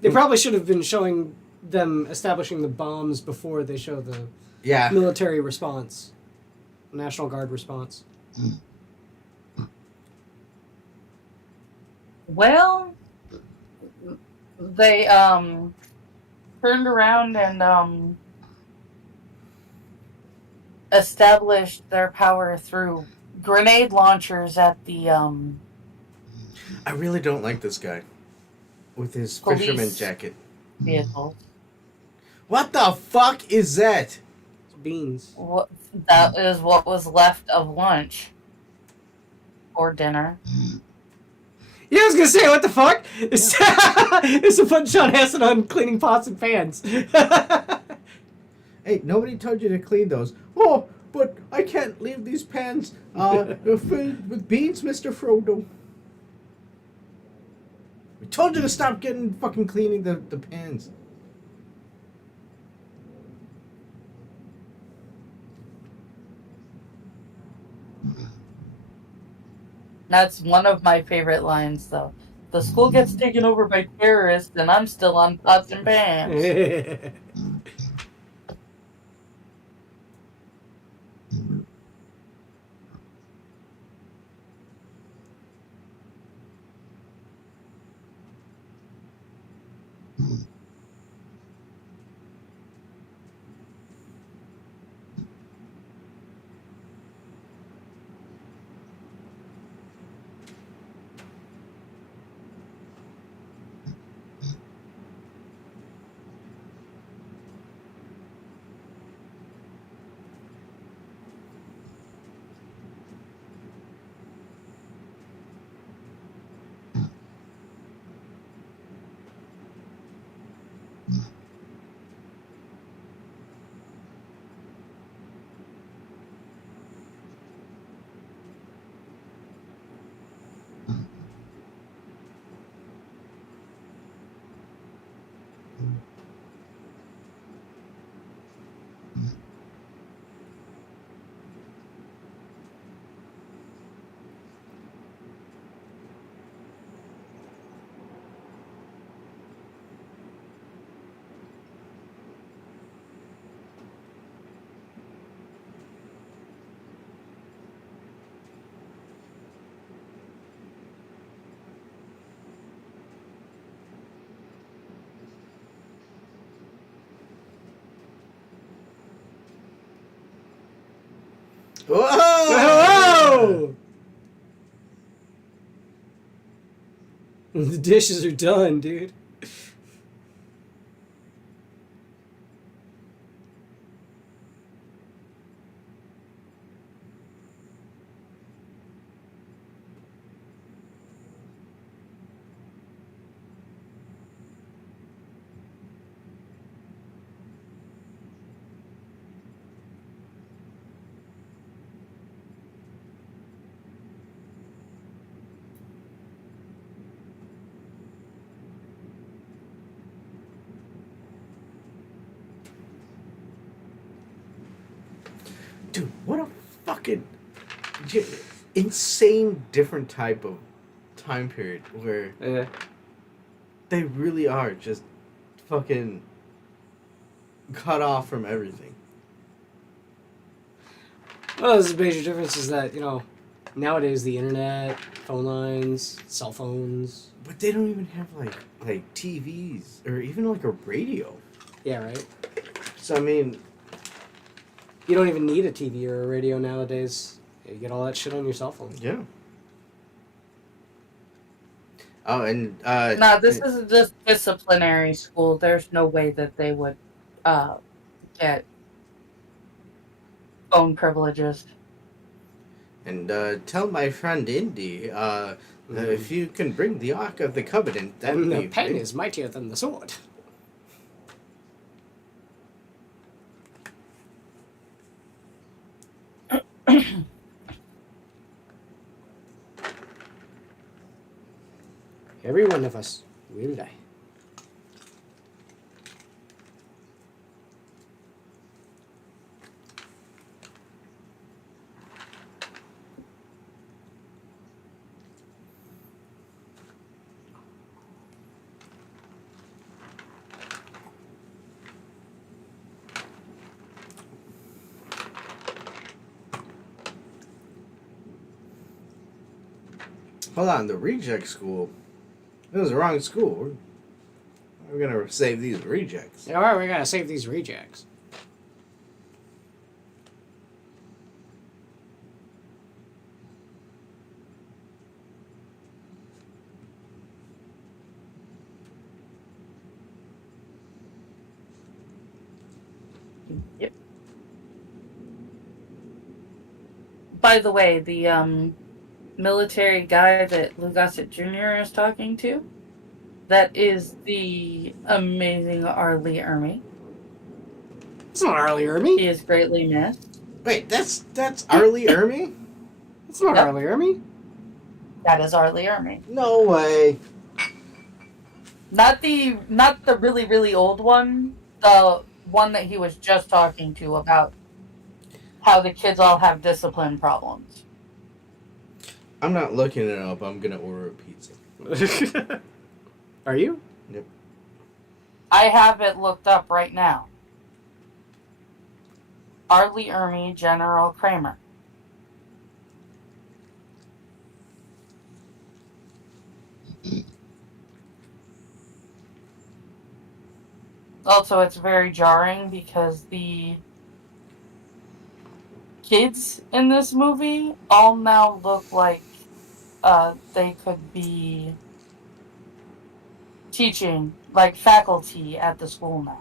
They probably should have been showing them establishing the bombs before they show the Yeah. military response, National Guard response. Well, they turned around and established their power through grenade launchers at the I really don't like this guy with his Police. fisherman jacket. vehicles. What the fuck is that? It's beans. What that is what was left of lunch or dinner. Yeah, I was gonna say, what the fuck? It's a fun Sean Astin on cleaning pots and pans. Hey, nobody told you to clean those. Oh, but I can't leave these pans filled with beans, Mr. Frodo. We told you to stop getting fucking cleaning the pans. That's one of my favorite lines, though. The school gets taken over by terrorists, and I'm still on pots and pans. Whoa! Whoa! The dishes are done, dude. Dude, what a fucking insane different type of time period where Yeah. they really are just fucking cut off from everything. Well, there's a major difference is that, nowadays the internet, phone lines, cell phones. But they don't even have like TVs or even like a radio. Yeah, right? So I mean, You don't even need a TV or a radio nowadays. You get all that shit on your cell phone. yeah. Oh, and No, this is a disciplinary school. There's no way that they would get phone privileges. And tell my friend Indy, if you can bring the Ark of the Covenant, that And would the be pen great. is mightier than the sword. Every one of us will die. Hold on, the reject school. It was the wrong school. We're gonna save these rejects. All right, we're gonna save these rejects. Yep. By the way, the military guy that Lou Gossett Jr. is talking to, that is the amazing Arlie Ermy. It's not Arlie He Ermy. is greatly missed. Wait, that's Arlie Ermy? It's not Yep. Arlie Ermy. That is Arlie Ermy. No way. Not the really, really old one. The one that he was just talking to about how the kids all have discipline problems. I'm not looking it up. I'm gonna order a pizza. Are you? Yep. I have it looked up right now. Arlie Ermy, General Kramer. Also, it's very jarring because the kids in this movie all now look like they could be teaching, like faculty at the school now.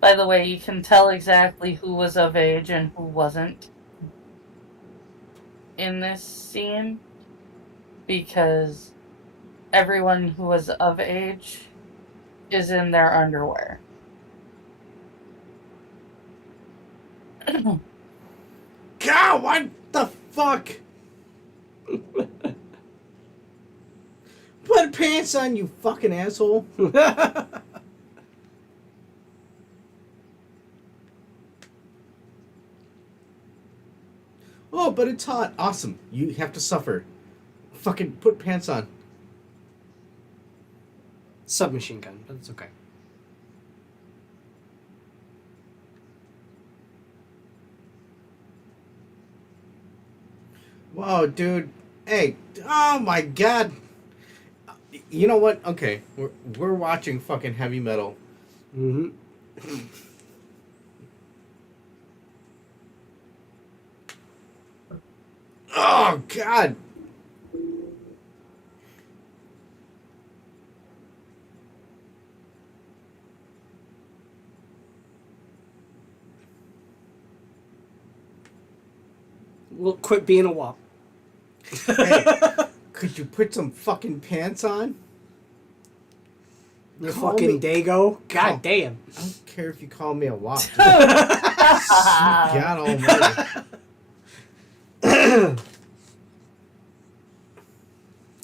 By the way, you can tell exactly who was of age and who wasn't in this scene because everyone who was of age is in their underwear. God, what the fuck? Put pants on, you fucking asshole. Oh, but it's hot. Awesome. You have to suffer. Fucking put pants on. Submachine gun, but it's okay. Whoa, dude. Hey, oh my god. You know what? Okay, we're watching fucking heavy metal. Mm-hmm. Oh god. Well, quit being a wop. Hey, could you put some fucking pants on? You Call fucking me- dago. God Oh. damn. I don't care if you call me a wop. God almighty.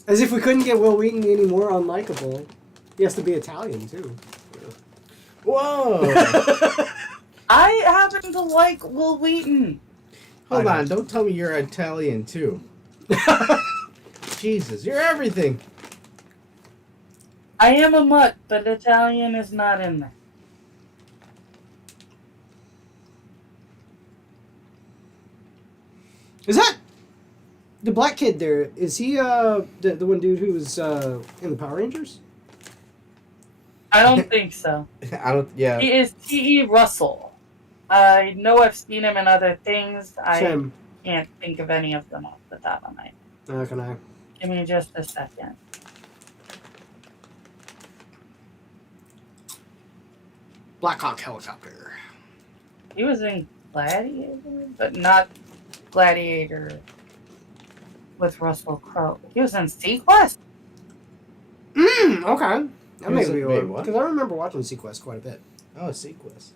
As if we couldn't get Will Wheaton any more unlikable. He has to be Italian, too. Whoa. I happen to like Will Wheaton. Hold on, don't tell me you're Italian too. Jesus, you're everything. I am a mutt, but Italian is not in there. Is that the black kid there? Is he the one dude who was in the Power Rangers? I don't think so. I don't. Yeah. He is T.E. Russell. I know I've seen him in other things. I Same. can't think of any of them off the top of my head. How can I? Give me just a second. Black Hawk helicopter. He was in Gladiator, but not Gladiator with Russell Crowe. He was in Sequest? Okay. That He was may be in- wait, one. what? Because I remember watching Sequest quite a bit. Oh, Sequest.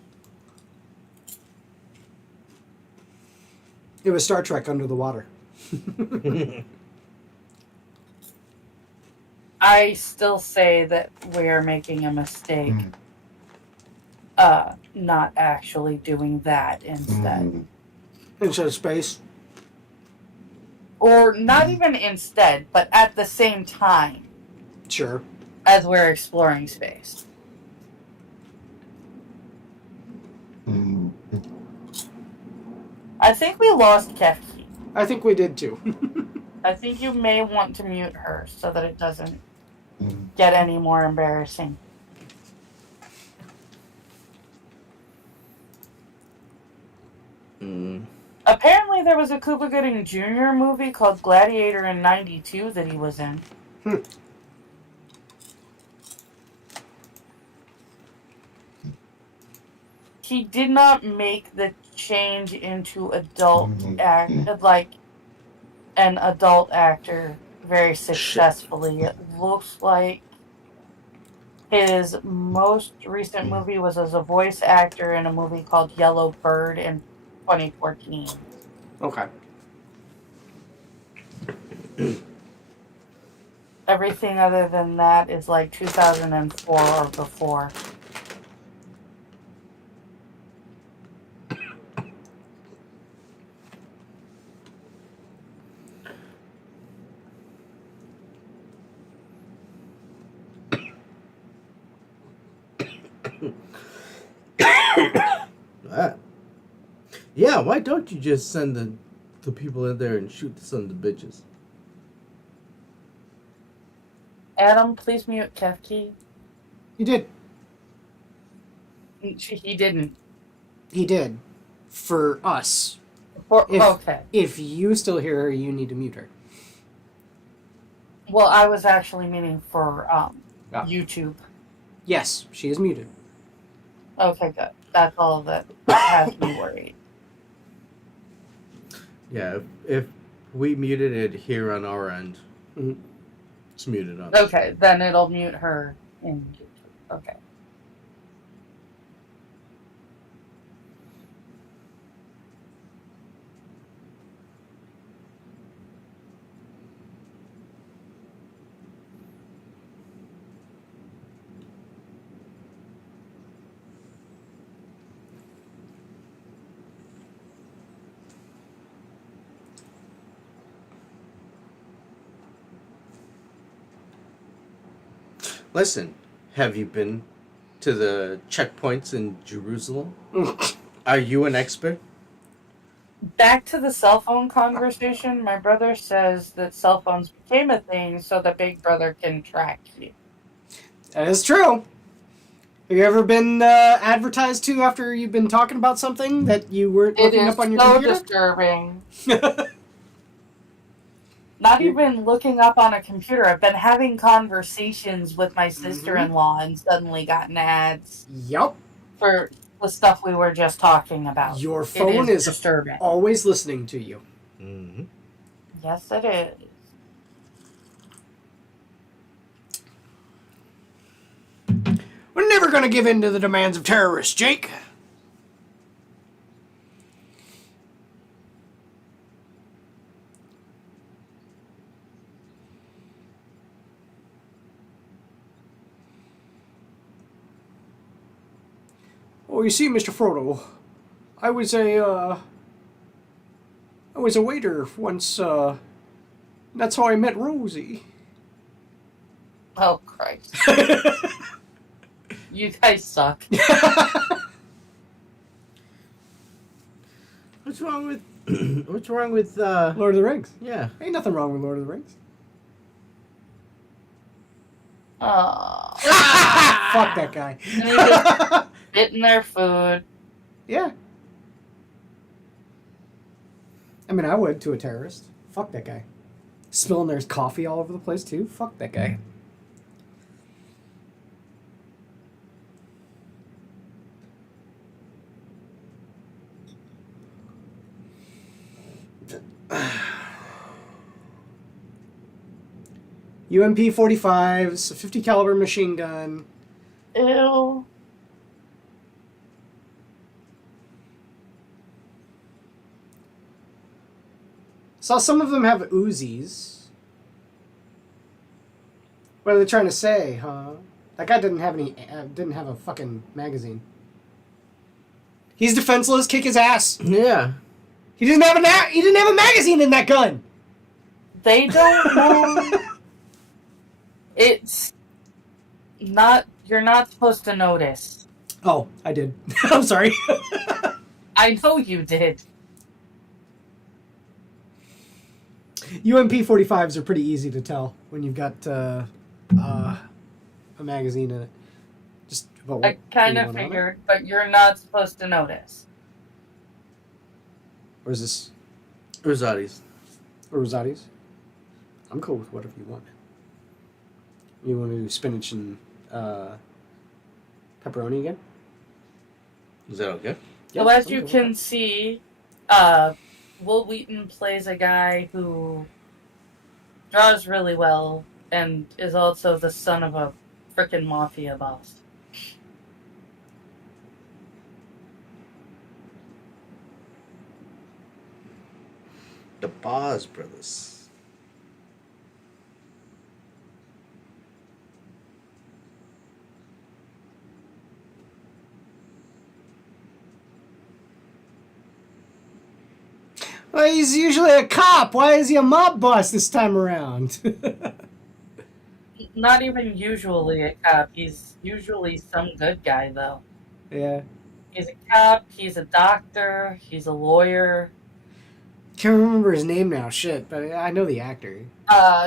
It was Star Trek Under the Water. I still say that we're making a mistake. Not actually doing that instead. Instead of space. Or not even instead, but at the same time Sure. as we're exploring space. I think we lost Kefki. I think we did too. I think you may want to mute her so that it doesn't get any more embarrassing. Apparently there was a Cuba Gooding Jr. movie called Gladiator in '92 that he was in. He did not make the change into adult an adult actor very successfully. It looks like his most recent movie was as a voice actor in a movie called Yellow Bird in 2014. Okay. Everything other than that is like 2004 or before. Yeah, why don't you just send the people in there and shoot the son of the bitches? Adam, please mute Kefki. He did. He didn't. He did. For us. Okay. If you still hear her, you need to mute her. Well, I was actually meaning for YouTube. Yes, she is muted. Okay, good. That's all that has me worried. Yeah, if we muted it here on our end, it's muted on. Okay, then it'll mute her in YouTube. Okay. Listen, have you been to the checkpoints in Jerusalem? Are you an expert? Back to the cell phone conversation, my brother says that cell phones became a thing so that Big Brother can track you. That is true. Have you ever been advertised to after you've been talking about something that you weren't looking up on your computer? It is so disturbing. Not even looking up on a computer. I've been having conversations with my sister-in-law and suddenly gotten ads. Yup. For the stuff we were just talking about. Your phone is disturbing. Always listening to you. Mm-hmm. Yes, it is. We're never going to give in to the demands of terrorists, Jake. Oh, you see, Mr. Frodo, I was a waiter once, that's how I met Rosie. Oh, Christ. You guys suck. What's wrong with Lord of the Rings. Yeah. Ain't nothing wrong with Lord of the Rings. Oh. Fuck that guy. And he just spit in their food. Yeah. I mean, I would to a terrorist. Fuck that guy. Spilling their coffee all over the place, too. Fuck that guy. UMP 45s, a 50 caliber machine gun. Ew. Saw some of them have Uzis. What are they trying to say, huh? That guy didn't have a fucking magazine. He's defenseless. Kick his ass. Yeah. He didn't have a magazine in that gun. They don't know. It's not. You're not supposed to notice. Oh, I did. I'm sorry. I know you did. UMP 45s are pretty easy to tell when you've got a magazine in it. Just about I kind of figured, but you're not supposed to notice. Or is this Rosati's. or Rosati's? I'm cool with whatever you want. You want to do spinach and pepperoni again? Is that okay? So Yeah, as I'm you cool with can that. see, Will Wheaton plays a guy who draws really well and is also the son of a frickin' mafia boss. The Boz Brothers. Well, he's usually a cop. Why is he a mob boss this time around? Not even usually a cop. He's usually some good guy, though. Yeah. He's a cop, he's a doctor, he's a lawyer. Can't remember his name now. Shit, but I know the actor.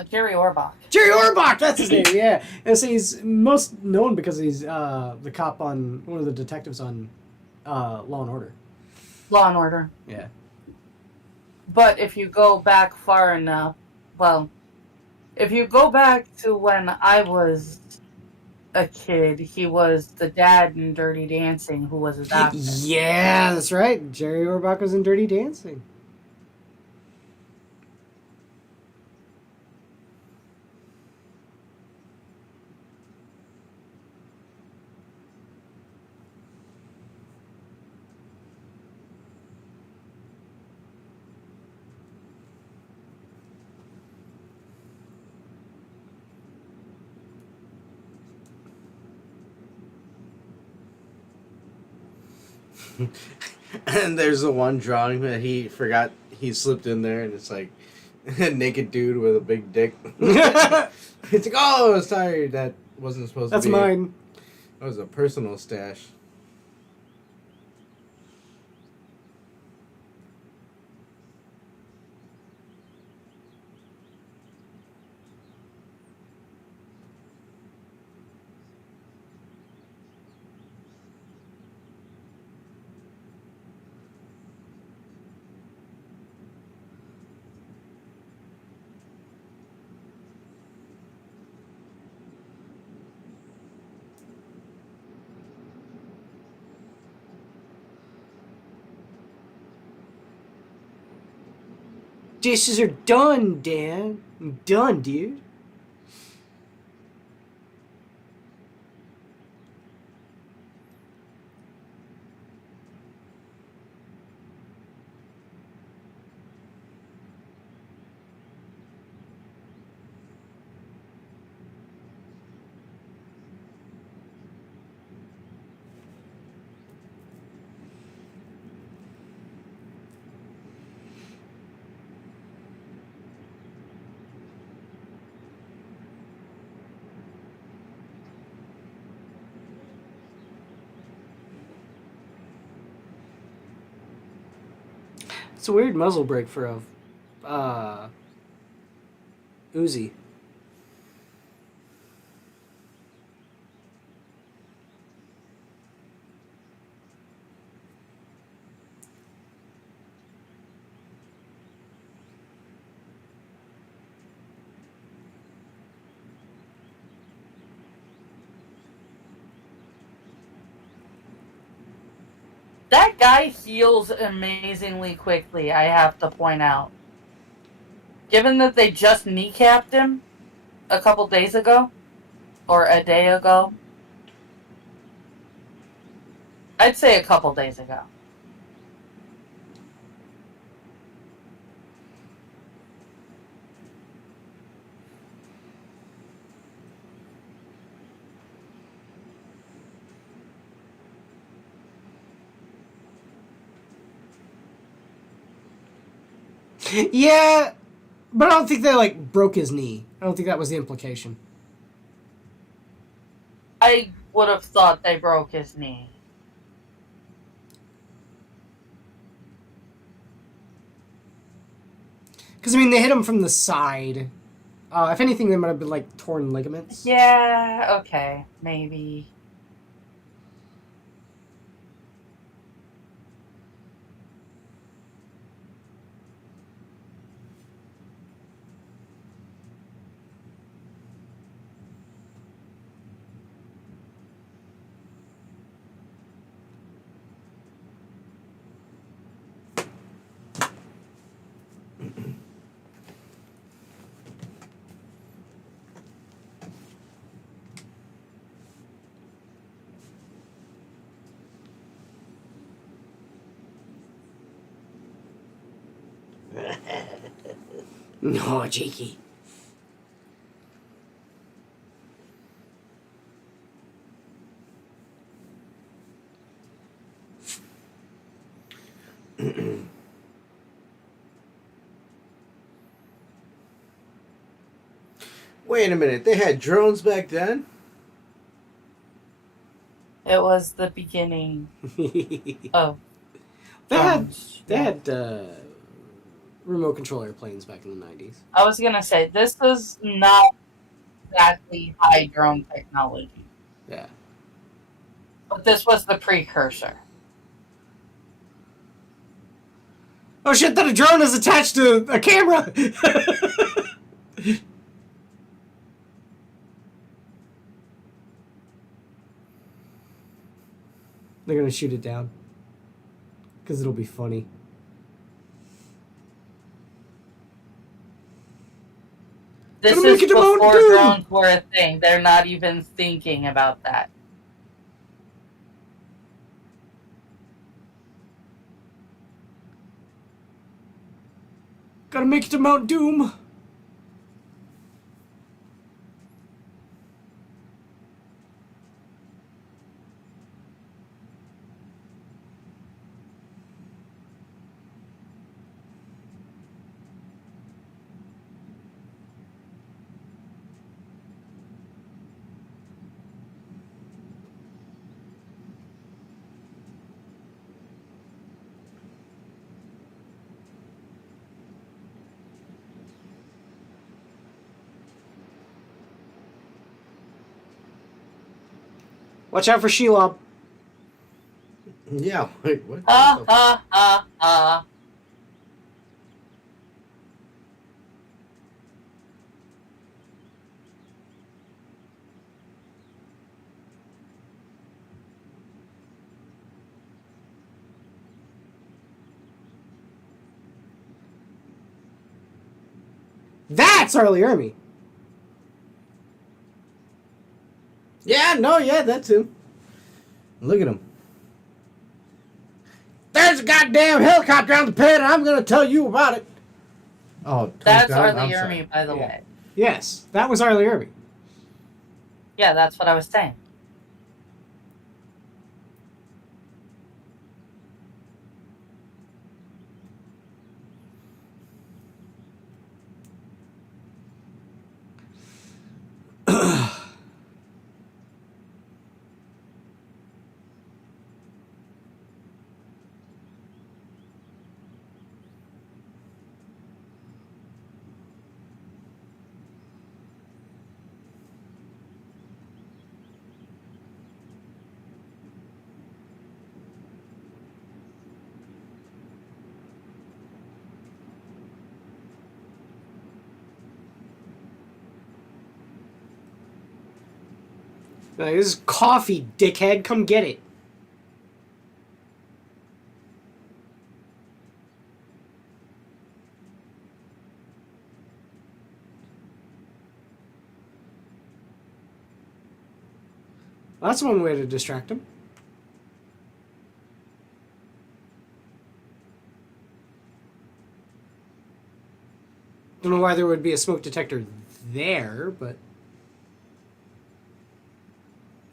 Jerry Orbach. Jerry Orbach, that's his name. Yeah, and so he's most known because he's the cop on one of the detectives on Law and Order. Law and Order. Yeah. But if you go back far enough, well, if you go back to when I was a kid, he was the dad in Dirty Dancing who was a doctor. Yeah, that's right. Jerry Orbach was in Dirty Dancing. And there's the one drawing that he forgot he slipped in there, and it's like a naked dude with a big dick. It's like, oh, sorry, that wasn't supposed That's to be. mine. That was a personal stash. Dishes are done, Dan. I'm done, dude. It's a weird muzzle brake for a Uzi. That guy heals amazingly quickly, I have to point out. Given that they just kneecapped him a couple days ago, or a day ago. I'd say a couple days ago. Yeah, but I don't think they like broke his knee. I don't think that was the implication. I would have thought they broke his knee. Because I mean, they hit him from the side. If anything, they might have been like torn ligaments. Yeah, okay, maybe. No, cheeky. Wait a minute, they had drones back then? It was the beginning of They had drones. they had remote control airplanes back in the 90s. I was gonna say, this was not exactly high drone technology. Yeah. But this was the precursor. Oh shit! That a drone is attached to a camera. They're gonna shoot it down because it'll be funny. This Gonna is make it about before doom. drones were a thing. They're not even thinking about that. Gotta make it to Mount Doom. Watch out for Shelob. Yeah, wait, what? Ha ha ha ha. That's Arlie Ermy. Yeah, no, yeah, that's him. Look at him. There's a goddamn helicopter on the pit, and I'm gonna tell you about it. Oh, Tony's That's gone? Arlie I'm sorry. Ermy, by the Yeah. way. Yes, that was Arlie Ermy. Yeah, that's what I was saying. Like, this is coffee, dickhead. Come get it. Well, that's one way to distract him. Don't know why there would be a smoke detector there, but...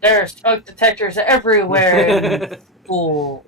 There are smoke detectors everywhere in schools.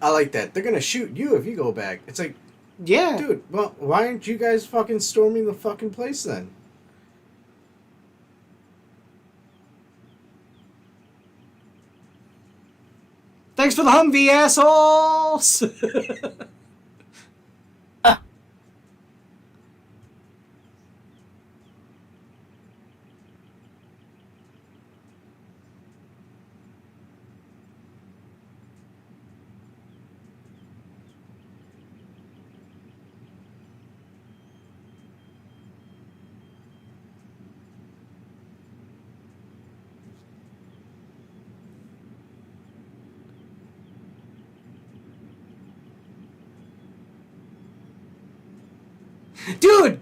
I like that. They're gonna shoot you if you go back. It's like, Yeah. dude, well, why aren't you guys fucking storming the fucking place then? Thanks for the Humvee, assholes! Dude!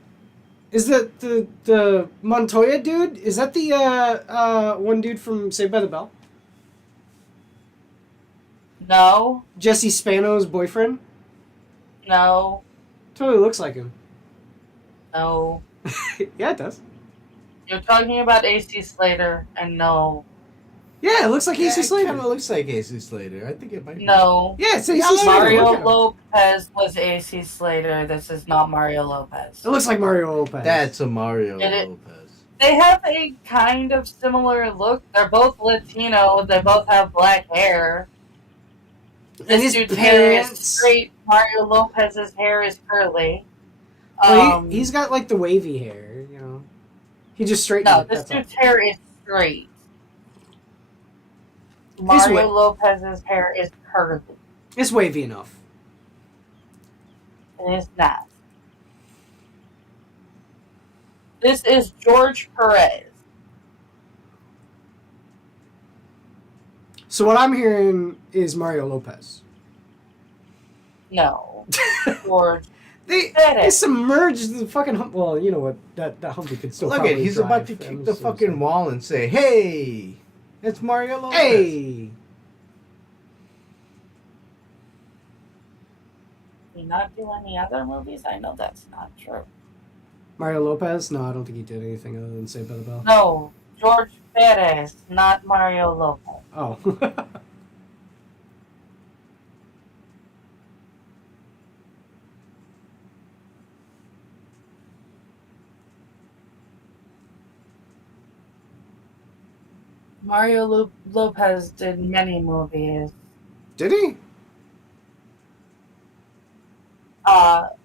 Is the Montoya dude? Is that the one dude from Saved by the Bell? No, Jesse Spano's boyfriend? no, Totally looks like him. no. Yeah, it does. You're talking about AC Slater, and no. Yeah, it looks like AC It Slater. kind of looks like AC Slater. I think it might. No. Yeah, it's AC Yeah, Slater. Mario Look at him. Lopez was AC Slater. This is not Mario Lopez. It looks like Mario Lopez. That's a Mario Get it? Lopez. They have a kind of similar look. They're both Latino. They both have black hair. And This his dude's hair is parents. straight. Mario Lopez's hair is curly. Well, he's got like the wavy hair, you know. He just straightened No, it. this That's all. dude's hair is straight. Mario wa- Lopez's hair is curly. It's wavy enough. It is not. This is George Perez. So what I'm hearing is Mario Lopez. No. George They Perez. submerged the fucking well, you know what? That Humvee could still Look probably at he's drive. about to I'm kick the so fucking sorry. wall and say, "Hey, it's Mario Lopez." Hey! Did he not do any other movies? I know that's not true. Mario Lopez? No, I don't think he did anything other than Saved by the Bell. No. George Perez, not Mario Lopez. Oh. Mario Lopez did many movies. Did he?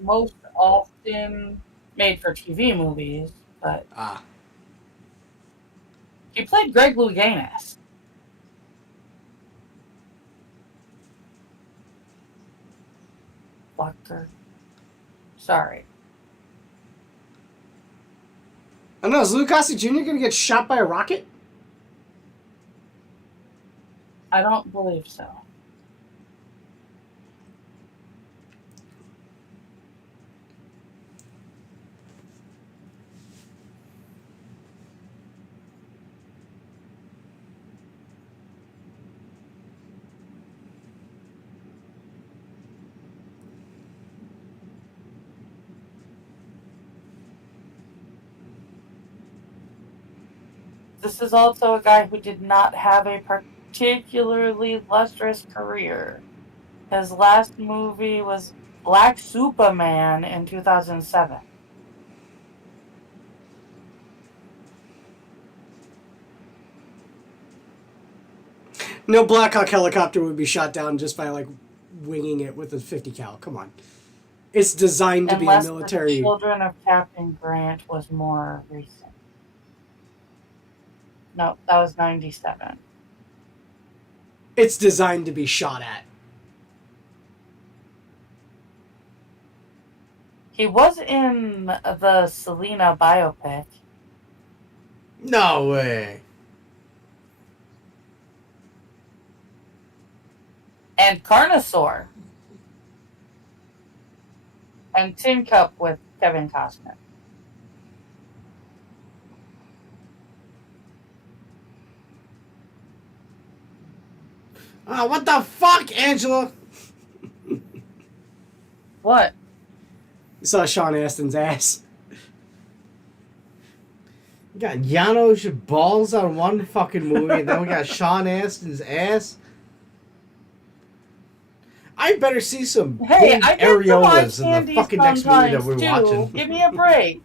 Most often made for TV movies, but Ah. he played Greg Louganis. Fucker. Sorry. I don't know, is Lou Gossett Jr. gonna get shot by a rocket? I don't believe so. This is also a guy who did not have a particularly lustrous career. His last movie was Black Superman in 2007. No Black Hawk helicopter would be shot down just by like winging it with a 50 cal. Come on. It's designed to be a Unless military. The Children of Captain Grant was more recent. No, that was 97. It's designed to be shot at. He was in the Selena biopic. No way. And Carnosaur. And Tin Cup with Kevin Costner. Oh, what the fuck, Angela? What? You saw Sean Astin's ass. We got Jano's balls on one fucking movie, and then we got Sean Astin's ass. I better see some Hey, big I get to watch areolas in the candy fucking next movie that sometimes, we're too. watching. Give me a break.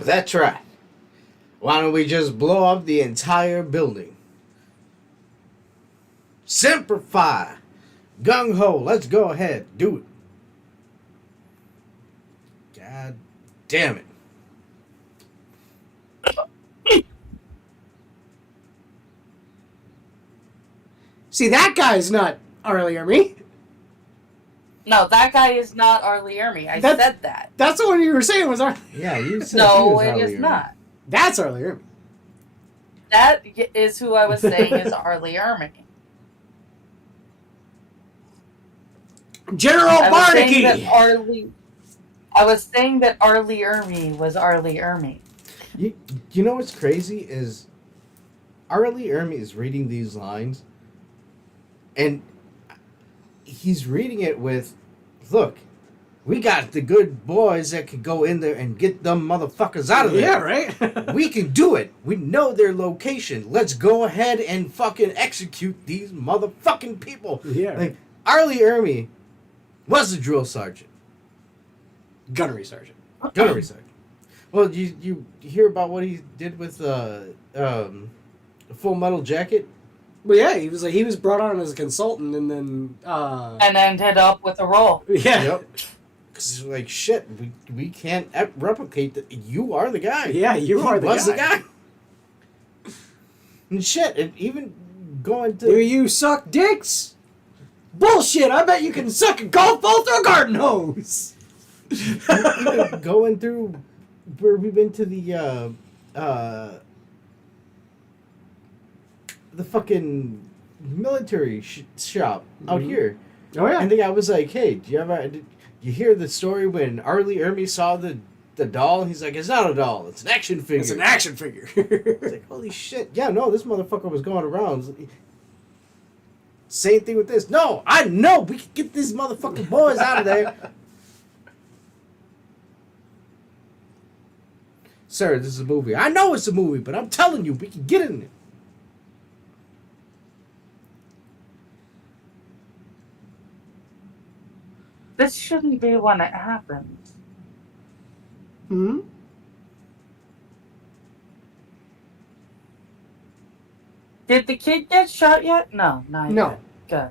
That's right. Why don't we just blow up the entire building? Simplify. Gung ho. Let's go ahead. Do it. God damn it. See, that guy's not Arlie Ermy. No, that guy is not Arlie Ermy. I That's- said that. That's the one you were saying was Arlie. Yeah, you said he No, was it Arlie is Ermy. not. That's Arlie Ermy. That is who I was saying is Arlie Ermy. General I Barnaky. was saying that Arlie Ermy was Arlie Ermy. You know what's crazy is Arlie Ermy is reading these lines, and he's reading it with, look, we got the good boys that can go in there and get them motherfuckers out of there. Yeah, right? We can do it. We know their location. Let's go ahead and fucking execute these motherfucking people. Yeah. Like, Arlie Ermy was a drill sergeant. Gunnery sergeant. Gunnery sergeant. Well, you hear about what he did with Full Metal Jacket? Well, yeah, he was brought on as a consultant, and then And ended up with a role. yeah, Yep. Because like shit, we can't replicate that. You are the guy. yeah, you He are the was guy. the guy. And shit, and even going Do to you suck dicks? Bullshit! I bet you can suck a golf ball through a garden hose. even going through where we've been to the fucking military shop out Mhm. here. Oh yeah. And the guy was like, "Hey, did you hear the story when Arlie Ermy saw the doll? He's like, it's not a doll, it's an action figure. It's an action figure. It's like, holy shit. Yeah, no, this motherfucker was going around. Same thing with this. No, I know we can get these motherfucking boys out of there. Sir, this is a movie. I know it's a movie, but I'm telling you, we can get in it. This shouldn't be when it happens. Hmm? Did the kid get shot yet? No, not No. yet. Good.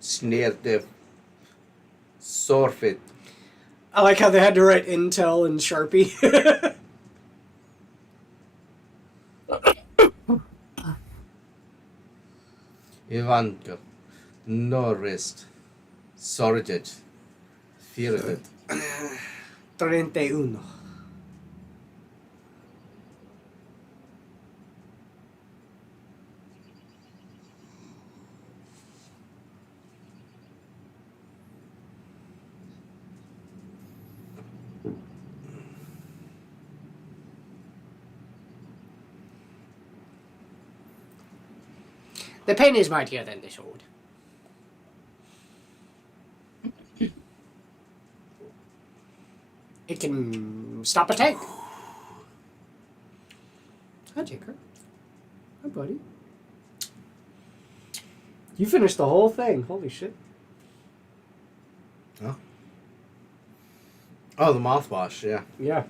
Snerte. Sorfit. I like how they had to write Intel and Sharpie. Ivanka. Norrest. Sorget. Firdet. 31. The pen is mightier than the sword. It can stop a tank. Hi, Jaker. Hi, buddy. You finished the whole thing. Holy shit. Oh. Oh, the mouthwash, yeah. Yeah.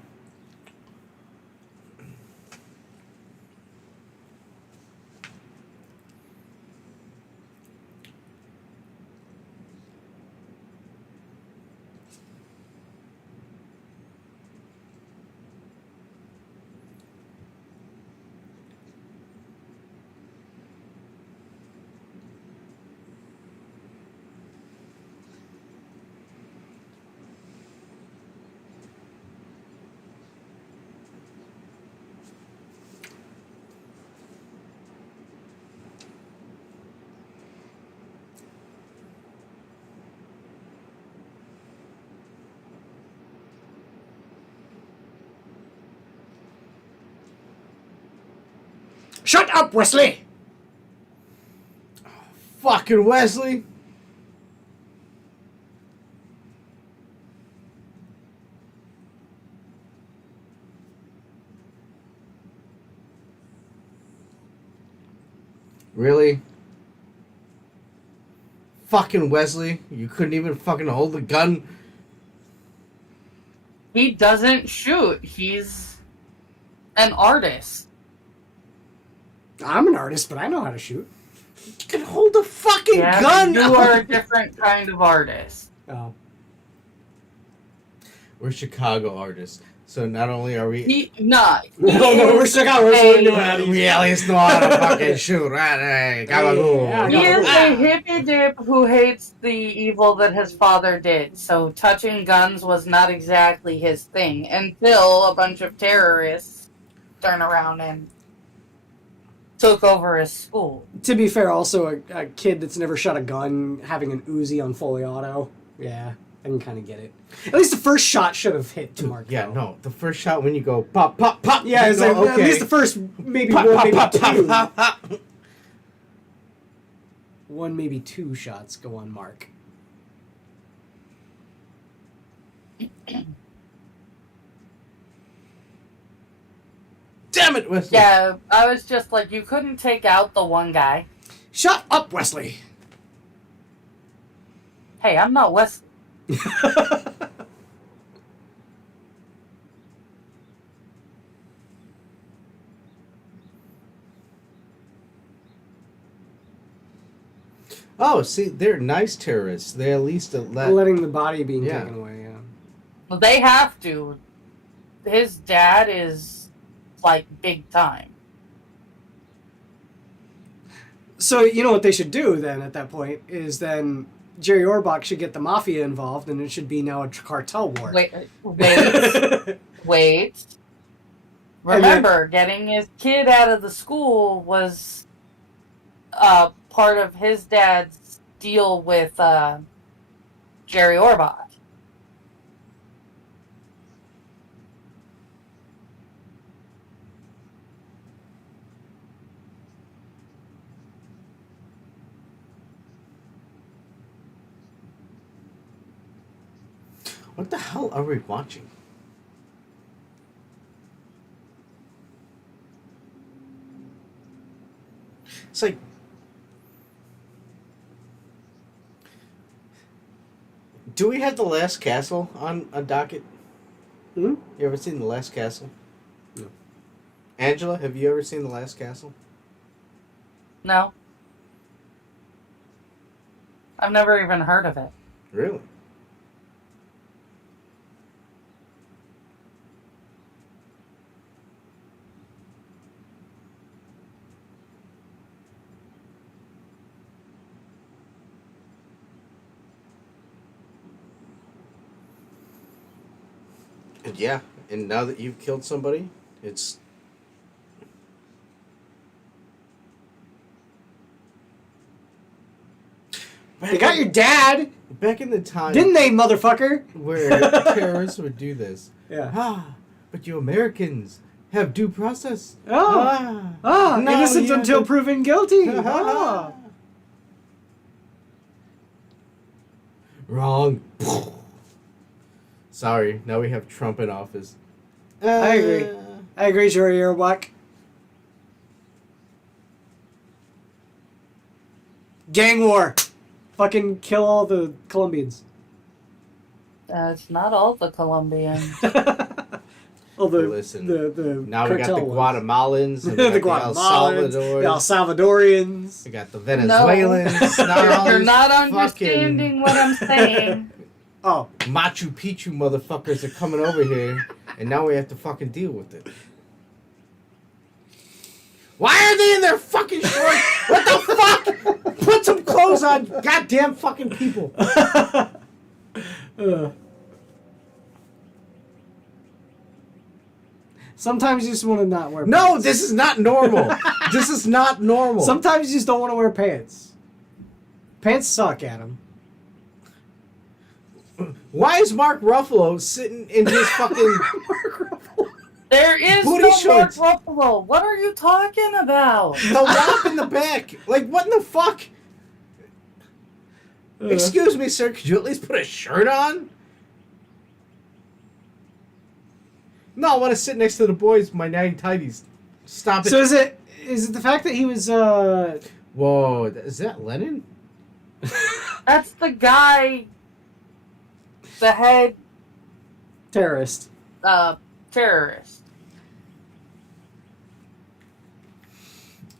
Shut up, Wesley! Fucking Wesley! Really? Fucking Wesley? You couldn't even fucking hold the gun? He doesn't shoot. He's an artist. I'm an artist, but I know how to shoot. You can hold a fucking Yeah, gun! you are a different kind of artist. Oh. We're Chicago artists. So not only are we... He No, we're Chicago. We at least know how to fucking shoot, right? Hey, Yeah, He is Ah. a hippie dip who hates the evil that his father did. So touching guns was not exactly his thing until a bunch of terrorists turned around and took over his school. To be fair, also a kid that's never shot a gun having an Uzi on fully auto. Yeah, I can kind of get it. At least the first shot should have hit Mark. Yeah, no. The first shot when you go pop, pop, pop. Yeah, it's like, at least the first maybe pop, one, pop, maybe pop, two. pop, pop, pop. One, maybe two shots go on Mark. Damn it, Wesley. Yeah, I was just like, you couldn't take out the one guy. Shut up, Wesley! Hey, I'm not Wesley. Oh, see, they're nice terrorists. They at least let... Letting the body being Yeah. taken away, yeah. Well, they have to. His dad is, like, big time. So, you know what they should do then at that point is then Jerry Orbach should get the mafia involved and it should be now a cartel war. Wait. Remember, getting his kid out of the school was part of his dad's deal with Jerry Orbach. What the hell are we watching? It's like... Do we have The Last Castle on a docket? Hmm? You ever seen The Last Castle? No. Angela, have you ever seen The Last Castle? No. I've never even heard of it. Really? Yeah, and now that you've killed somebody, it's... They got your dad, Back in the time didn't they, motherfucker? where terrorists would do this. Yeah. Ah, but you Americans have due process. Oh. Ah, no, Innocent you until have to- proven guilty. Ah. Wrong. Sorry, now we have Trump in office. I agree. I agree, Shuri, you're whack. Gang war. Fucking kill all the Colombians. It's not all the Colombians. Oh, Listen, the Now we got the cartel ones. Guatemalans, and the we got Guatemalans, the the El El Salvadorians. We got the Venezuelans. Now all You're these not fucking understanding what I'm saying. Oh, Machu Picchu motherfuckers are coming over here, and now we have to fucking deal with it. Why are they in their fucking shorts? What the fuck? Put some clothes on, goddamn fucking people. Sometimes you just want to not wear No, pants. this is not normal. This is not normal. Sometimes you just don't want to wear pants. Pants suck, Adam. Why is Mark Ruffalo sitting in his fucking... There is Booty no shorts. Mark Ruffalo. What are you talking about? the wop in the back? Like, what in the fuck? Excuse me, sir, could you at least put a shirt on? No, I want to sit next to the boys with my natty tighties. Stop it. So is it the fact that he was Whoa, is that Lennon? That's the guy, the head terrorist? terrorist.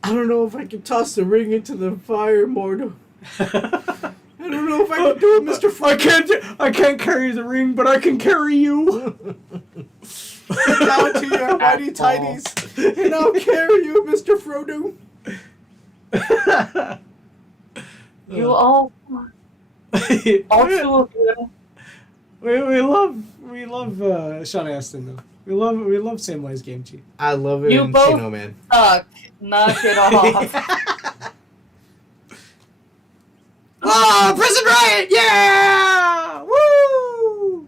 I don't know if I can toss the ring into the fire, Mordo. I don't know if I can do it, Mr. Frank. I can't carry the ring, but I can carry you. Get down to your whitey tighties, and I'll carry you, Mr. Frodo. You all two of you. we love Sean Astin though. We love Samwise Gamgee. I love it You in both- Chino Man. Suck. Knock it off. Oh, prison riot! Yeah! Woo!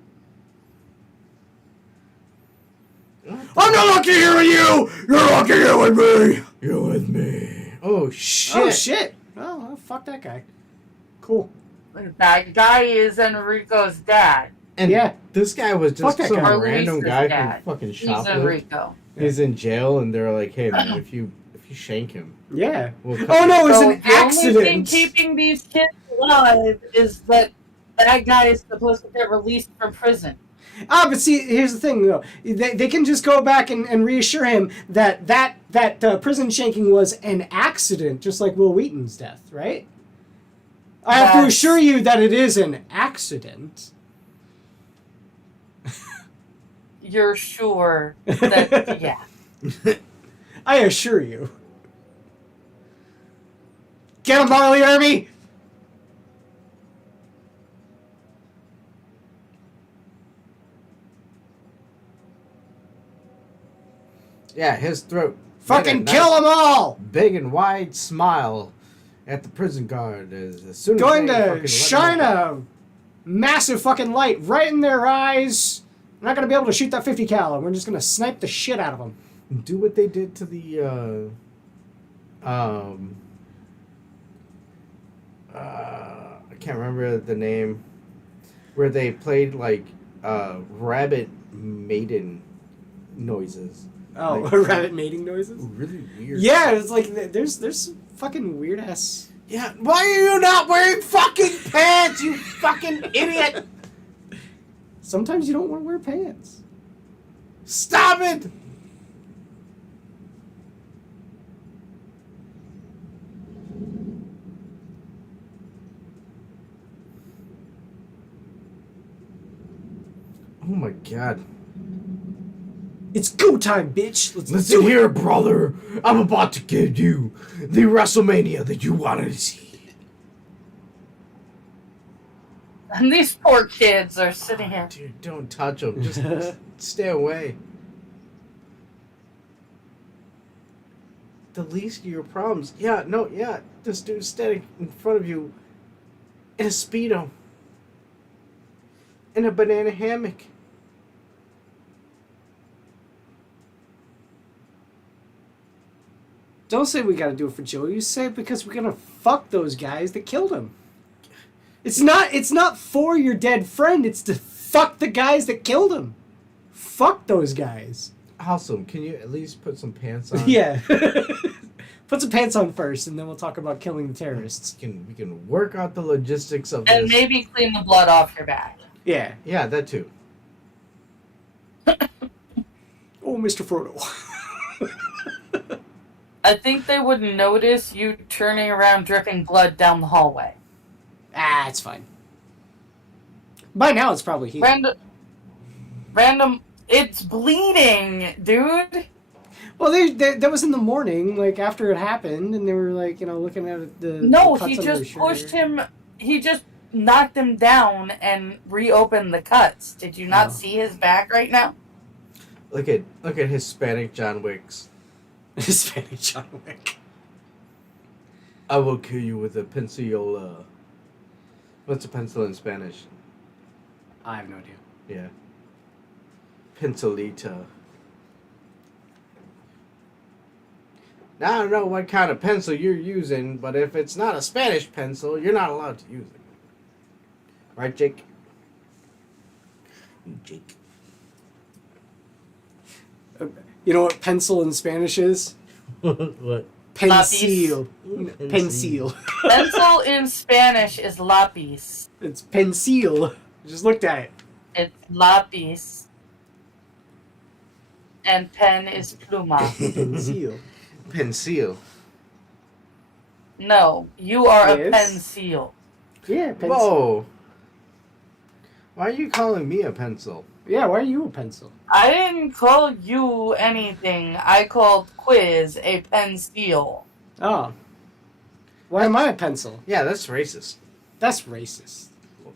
I'm not lucky here with you. You're lucky here with me. You're with me. Oh shit! Oh shit! Oh, fuck that guy. Cool. That guy is Enrico's dad. And Yeah. this guy was Fuck just that some guy. Or random Lisa's guy dad. who fucking He's shoplifted. Enrico. He's in jail, and they're like, "Hey man, if you shank him, Yeah. we'll cut Oh you." no, it was So an the only thing accident. keeping these kids alive is that guy is supposed to get released from prison. Ah, but see, here's the thing though. They can just go back and reassure him that prison shanking was an accident, just like Will Wheaton's death, right? I have to That's- assure you that it is an accident. You're sure that, yeah. I assure you. Get him, Marley Army! Yeah, his throat. Fucking Made a kill nice, them all! Big and wide smile at the prison guard as soon as Going they fucking to let him shine out. a massive fucking light right in their eyes. We're not gonna be able to shoot that 50 cal. We're just gonna snipe the shit out of them. Do what they did to the I can't remember the name, where they played like rabbit maiden noises. Oh, Like, rabbit mating noises. Really weird. Yeah, it's like there's fucking weird ass. Yeah. Why are you not wearing fucking pants? You fucking idiot! Sometimes you don't want to wear pants. Stop it! Oh my god. It's go time, bitch. Listen here, brother. I'm about to give you the WrestleMania that you wanted to see. And these poor kids are sitting here. Dude, don't touch them. Just stay away. The least of your problems. Yeah, no, yeah. This dude's standing in front of you in a Speedo. In a banana hammock. Don't say we gotta do it for Joe. You say it because we're gonna fuck those guys that killed him. It's not for your dead friend. It's to fuck the guys that killed him. Fuck those guys. Awesome. Can you at least put some pants on? Yeah. Put some pants on first, and then we'll talk about killing the terrorists. We can work out the logistics of this. And maybe clean the blood off your back. Yeah. Yeah, that too. Oh, Mr. Frodo. I think they would notice you turning around dripping blood down the hallway. Ah, it's fine. By now, it's probably healed. Random. It's bleeding, dude. Well, that was in the morning, like after it happened, and they were like, looking at the. No, the cuts he under just his shirt. pushed him. He just knocked him down and reopened the cuts. Did you not see his back right now? Look at Hispanic John Wicks. Hispanic John Wick. I will kill you with a pencil. What's a pencil in Spanish? I have no idea. Yeah. Pencilita. Now, I don't know what kind of pencil you're using, but if it's not a Spanish pencil, you're not allowed to use it. Right, Jake? Jake. You know what pencil in Spanish is? What? Pencil. Pencil. Pencil in Spanish is lápiz. It's pencil. Just looked at it. It's lápiz. And pen is pluma. Pencil. Pencil. No, you are a Yes. pencil. Yeah, pencil. Whoa. Why are you calling me a pencil? Yeah, why are you a pencil? I didn't call you anything. I called Quiz a pencil. Oh. Why am I a pencil? Yeah, that's racist. That's racist.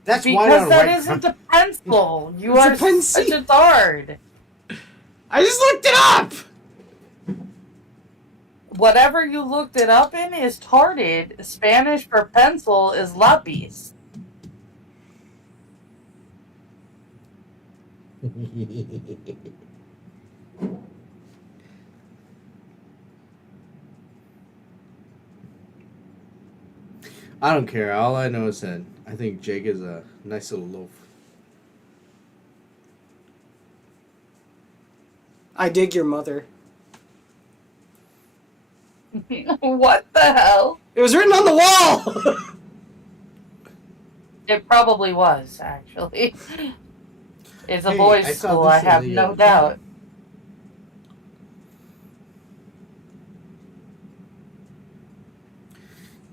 That's why Because not that white isn't a pencil. You It's a are pencil. such a tard. I just looked it up! Whatever you looked it up in is tarded. Spanish for pencil is lápiz. I don't care. All I know is that I think Jake is a nice little loaf. I dig your mother. What the hell? It was written on the wall! It probably was, actually. It's a Hey, boys' I saw school, this I in have the, no doubt.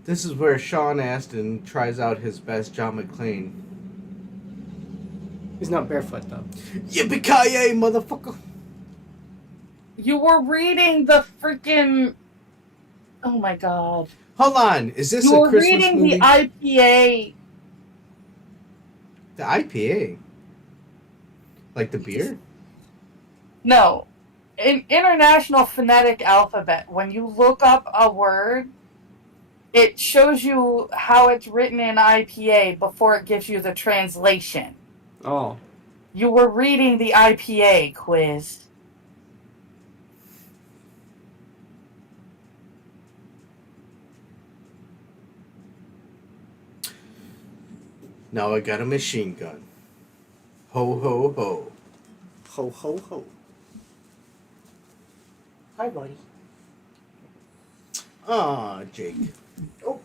This is where Sean Astin tries out his best John McClane. He's not barefoot, though. Yippee-ki-yay, motherfucker! You were reading the freaking... Oh my god. Hold on, is this You a were Christmas reading movie? the IPA. The IPA? Like the beer? No. In International Phonetic Alphabet, when you look up a word, it shows you how it's written in IPA before it gives you the translation. Oh. You were reading the IPA, Quiz. Now I got a machine gun. Ho, ho, ho. Ho, ho, ho. Hi, buddy. Aw, Jake. Oh.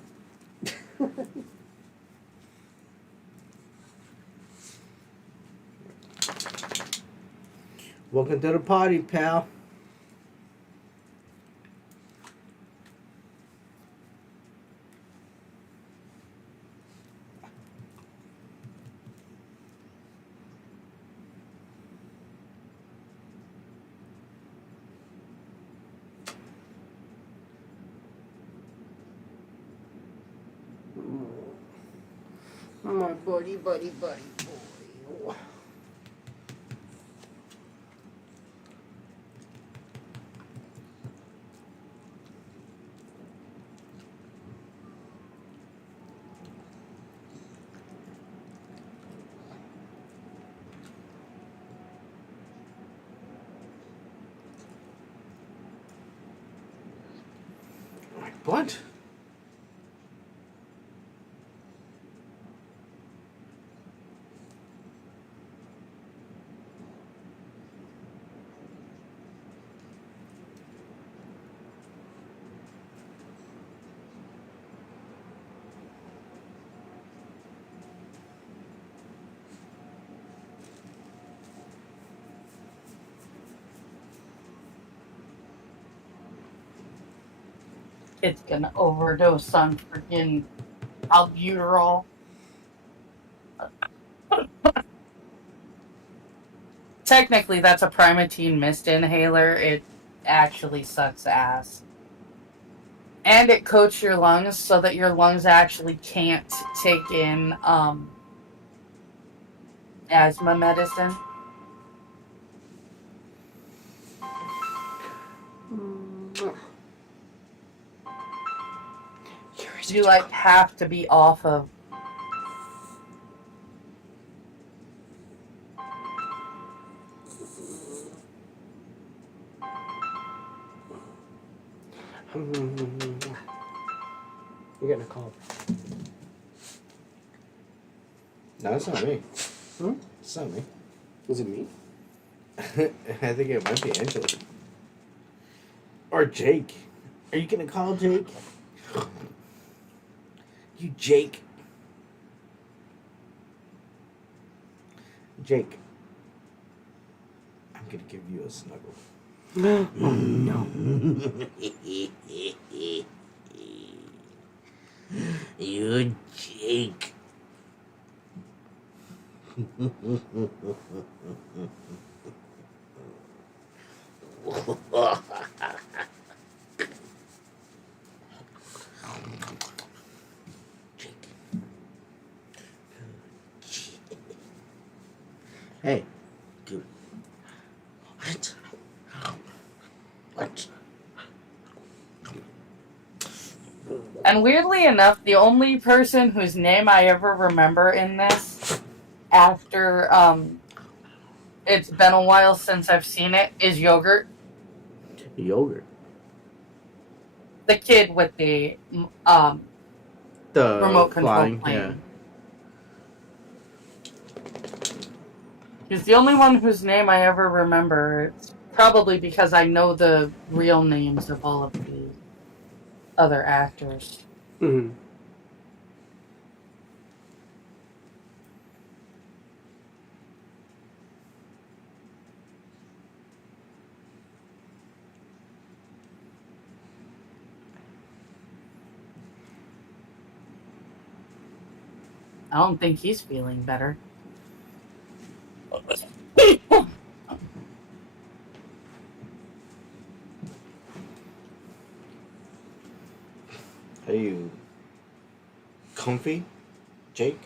Welcome to the party, pal. My buddy boy. What? Kid's gonna overdose on freaking albuterol. Technically, that's a Primatene mist inhaler. It actually sucks ass. And it coats your lungs so that your lungs actually can't take in asthma medicine. You like have to be off of. You're getting a call. No, that's not me. Hmm? It's not me. Was it me? I think it might be Angela. Or Jake. Are you gonna call Jake? You Jake. Jake. I'm gonna give you a snuggle. Oh, no. You Jake. Hey, dude. What? And weirdly enough, the only person whose name I ever remember in this, after it's been a while since I've seen it, is Yogurt. Yogurt. The kid with the The remote control flying, plane. He's the only one whose name I ever remember. It's probably because I know the real names of all of the other actors. Mm-hmm. I don't think he's feeling better. Are you comfy, Jake?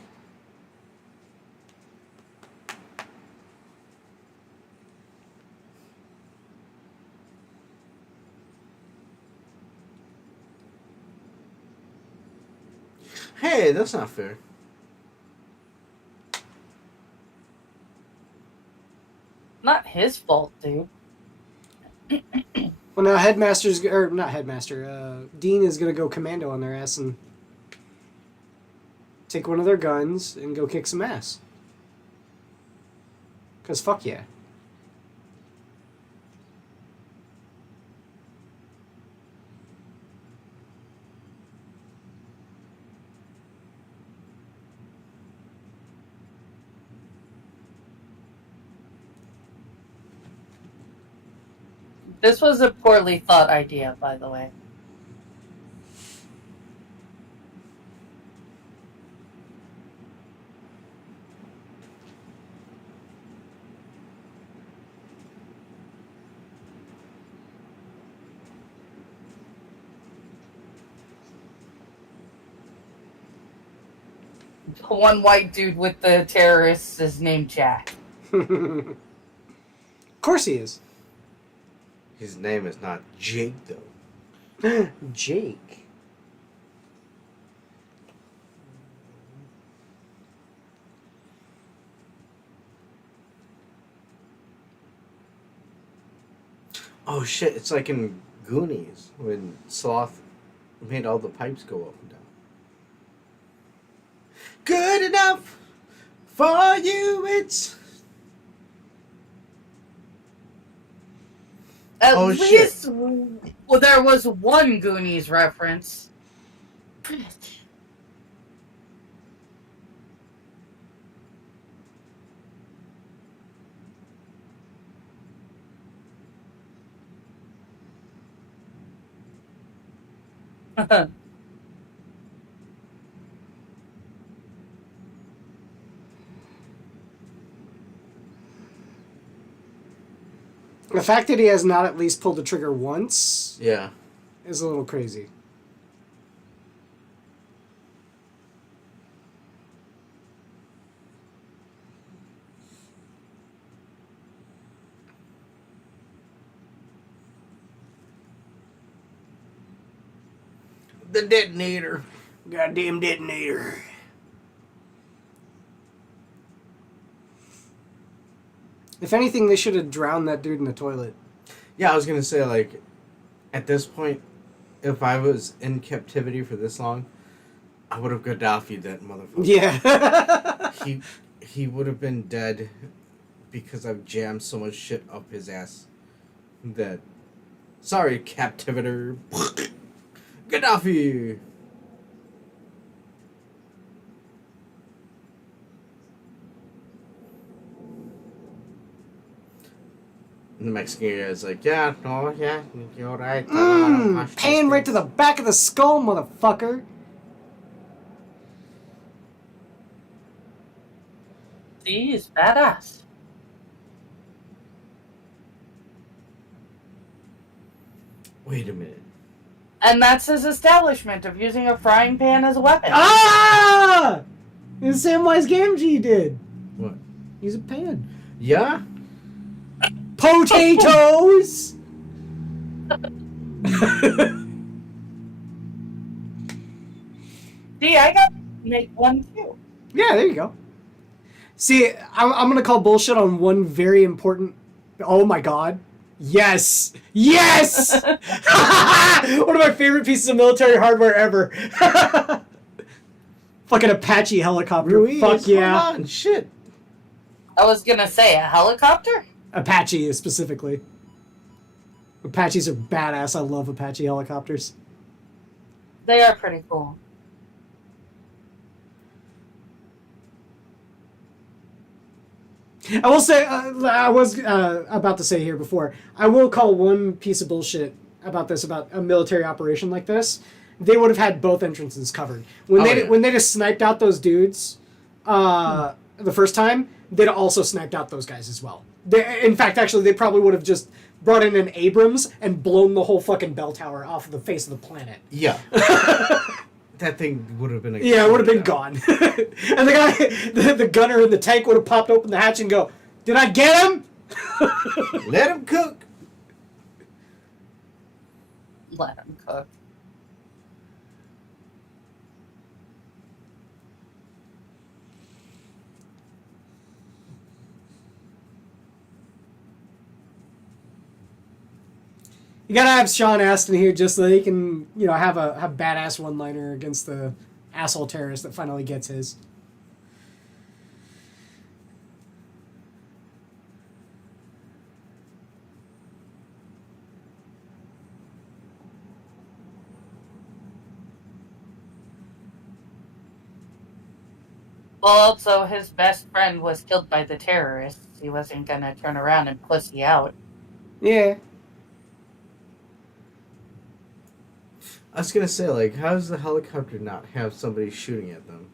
Hey, that's not fair. Not his fault, dude. Well, now not Headmaster, Dean is going to go commando on their ass and take one of their guns and go kick some ass. Because fuck yeah. This was a poorly thought idea, by the way. The one white dude with the terrorists is named Jack. Of course he is. His name is not Jake, though. Jake. Oh shit! It's like in Goonies when Sloth made all the pipes go up and down. Good enough for you, it's. At Oh, least, well, there was one Goonies reference. The fact that he has not at least pulled the trigger once Yeah. is a little crazy. The detonator. Goddamn detonator. If anything, they should have drowned that dude in the toilet. Yeah, I was gonna say, like, at this point, if I was in captivity for this long, I would have Gaddafi'd that motherfucker. Yeah. He would have been dead because I've jammed so much shit up his ass that. Sorry, captivator. Gaddafi! And the Mexican guy is like, yeah, no, yeah, you're right. Pan right to the back of the skull, motherfucker. See, he's badass. Wait a minute. And that's his establishment of using a frying pan as a weapon. Ah! And Samwise Gamgee did. What? He's a pan. Yeah? Potatoes! See, I got to make one too. Yeah, there you go. See, I'm going to call bullshit on one very important... Oh my god. Yes! Yes! One of my favorite pieces of military hardware ever. Fucking Apache helicopter. Ruiz, Fuck yeah. Come on, shit. I was gonna say a helicopter. Apache specifically. Apaches are badass. I love Apache helicopters. They are pretty cool. I will say, I was about to say here before, I will call one piece of bullshit about this, about a military operation like this. They would have had both entrances covered. When they just sniped out those dudes the first time, they'd also sniped out those guys as well. In fact, actually, they probably would have just brought in an Abrams and blown the whole fucking bell tower off of the face of the planet. Yeah. That thing would have been a... Yeah, it would have been gone. And the guy, the gunner in the tank would have popped open the hatch and go, "Did I get him?" Let him cook. Let him cook. You gotta have Sean Astin here just so he can, have badass one-liner against the asshole terrorist that finally gets his. also, his best friend was killed by the terrorists. He wasn't gonna turn around and pussy out. Yeah. I was gonna say, like, how does the helicopter not have somebody shooting at them?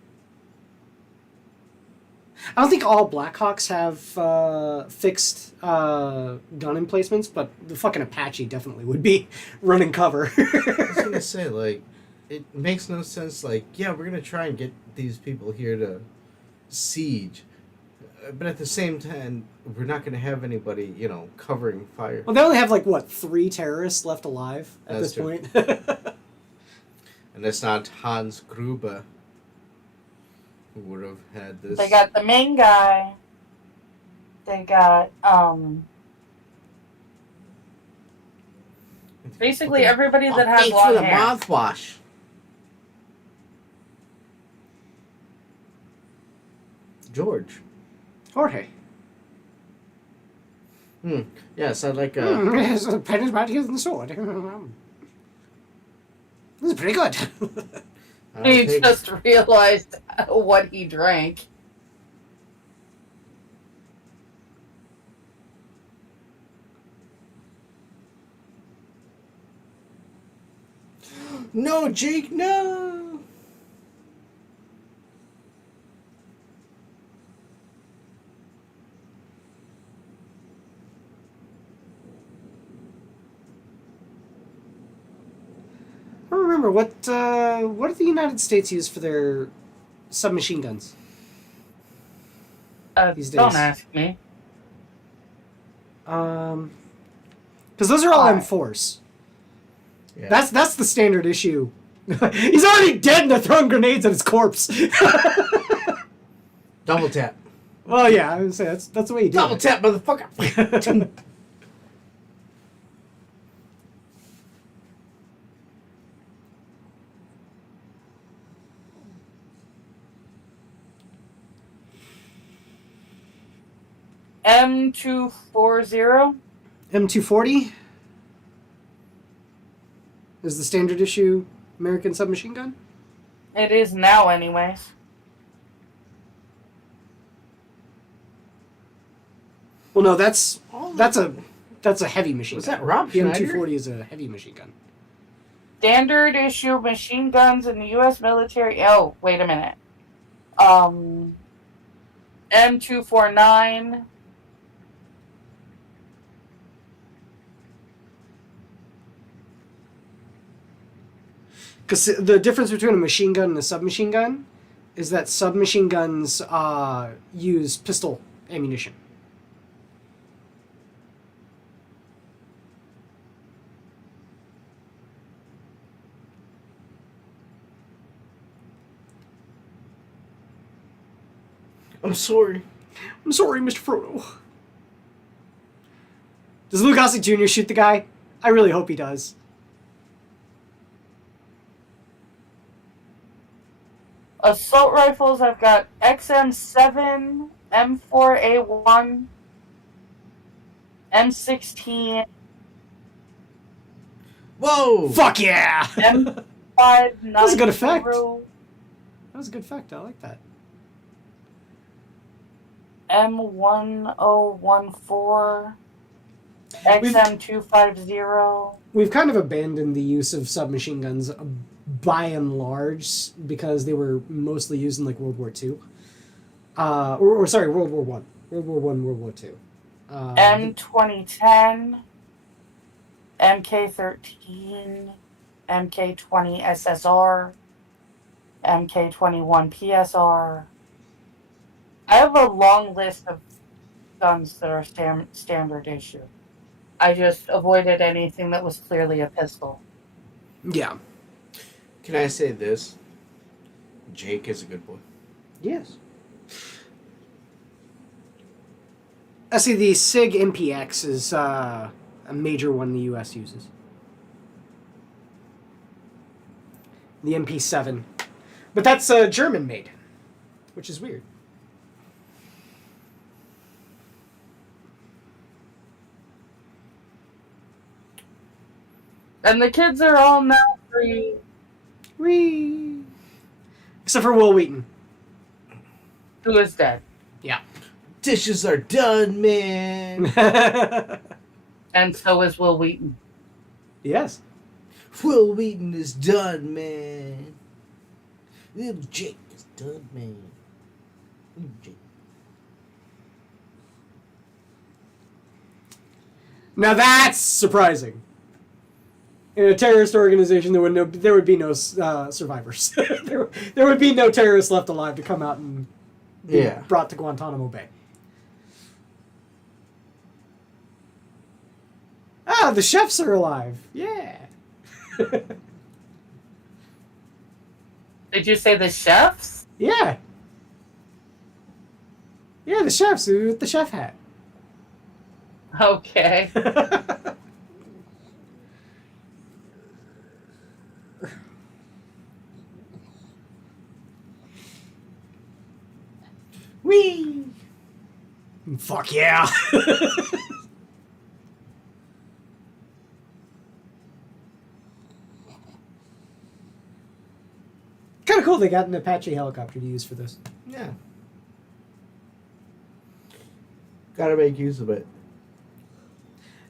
I don't think all Blackhawks have fixed gun emplacements, but the fucking Apache definitely would be running cover. I was gonna say, like, it makes no sense. Like, yeah, we're gonna try and get these people here to siege, but at the same time, we're not gonna have anybody, covering fire. Well, they only have, like, what, 3 terrorists left alive at That's this true. point? And that's not Hans Gruber, who would have had this. They got the main guy. They got basically everybody that has Thanks long for the hair. mouthwash. George. Jorge. Yes, I'd like Yes, the pen is mightier than the sword. This is pretty good. I'll He take- just realized what he drank. No, Jake, no. I don't remember what did the United States use for their submachine guns? These Don't days. ask me. Because those are all Why? M4s. Yeah. That's the standard issue. He's already dead and they're throwing grenades at his corpse. Double tap. Well, yeah, I would say that's the way you do Double it. tap, motherfucker. M240. M240 is the standard issue American submachine gun. It is now, anyways. Well, no, that's a heavy machine Was gun. that Rob The Schneider? M240 is a heavy machine gun. Standard issue machine guns in the U.S. military. Oh, wait a minute. M249. Because the difference between a machine gun and a submachine gun is that submachine guns use pistol ammunition. I'm sorry. I'm sorry, Mr. Frodo. Does Luke Gossett Jr. shoot the guy? I really hope he does. Assault rifles, I've got XM7, M4A1, M16, Whoa! Fuck yeah! M590. That was a good effect. That was a good effect. I like that. M1014, XM250. We've kind of abandoned the use of submachine guns by and large because they were mostly used in like World War II. Or sorry, World War One. World War One, World War Two. M2010, MK13, MK20 SSR, MK21 PSR. I have a long list of guns that are standard issue. I just avoided anything that was clearly a pistol. Yeah. Can I say this? Jake is a good boy. Yes. I see the SIG MPX is a major one the U.S. uses. The MP7. But that's German made, which is weird. And the kids are all now free. Whee! Except for Will Wheaton. Who is dead? Dishes are done, man. And so is Will Wheaton. Yes. Will Wheaton is done, man. Little Jake is done, man. Little Jake. Now that's surprising. In a terrorist organization, there would be no survivors. there would be no terrorists left alive to come out and be brought to Guantanamo Bay. Ah, the chefs are alive. Yeah. Did you say the chefs? Yeah. Yeah, the chefs with the chef hat. Okay. Whee! Fuck yeah. Kind of cool they got an Apache helicopter to use for this. Yeah. Gotta make use of it.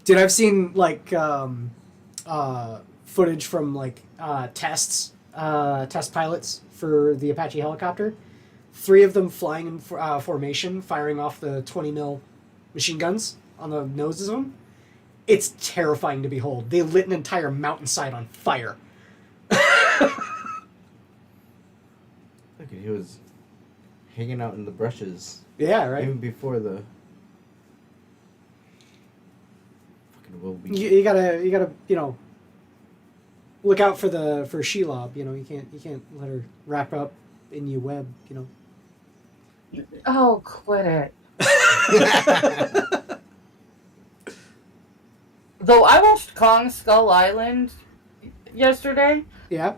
Dude, I've seen like footage from like test pilots for the Apache helicopter. 3 of them flying in formation, firing off the 20 mil machine guns on the noses of them. It's terrifying to behold. They lit an entire mountainside on fire. Look, he was hanging out in the brushes. Yeah, right. Even before the fucking Will Wheaton. You gotta look out for Shelob. You can't let her wrap up in your web. Oh, quit it. Though I watched Kong Skull Island yesterday. Yeah.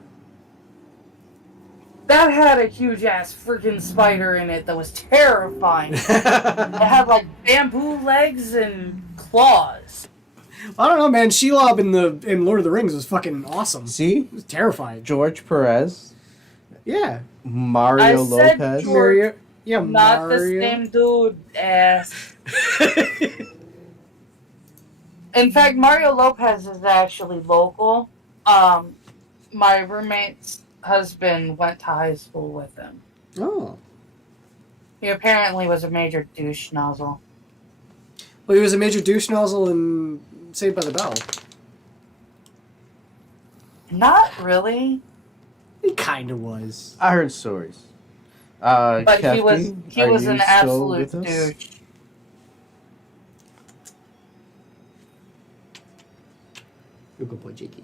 That had a huge ass freaking spider in it that was terrifying. It had like bamboo legs and claws. I don't know, man. Shelob in Lord of the Rings was fucking awesome. See? It was terrifying. George Perez. Yeah. Mario said Lopez. George. Mario. Yeah, Not Mario. the same dude, ass. In fact, Mario Lopez is actually local. My roommate's husband went to high school with him. Oh. He apparently was a major douche nozzle. Well, he was a major douche nozzle in Saved by the Bell. Not really. He kind of was. I heard stories. But Kefki, he are was you an still absolute with us? douche. You're a good boy, Jakey.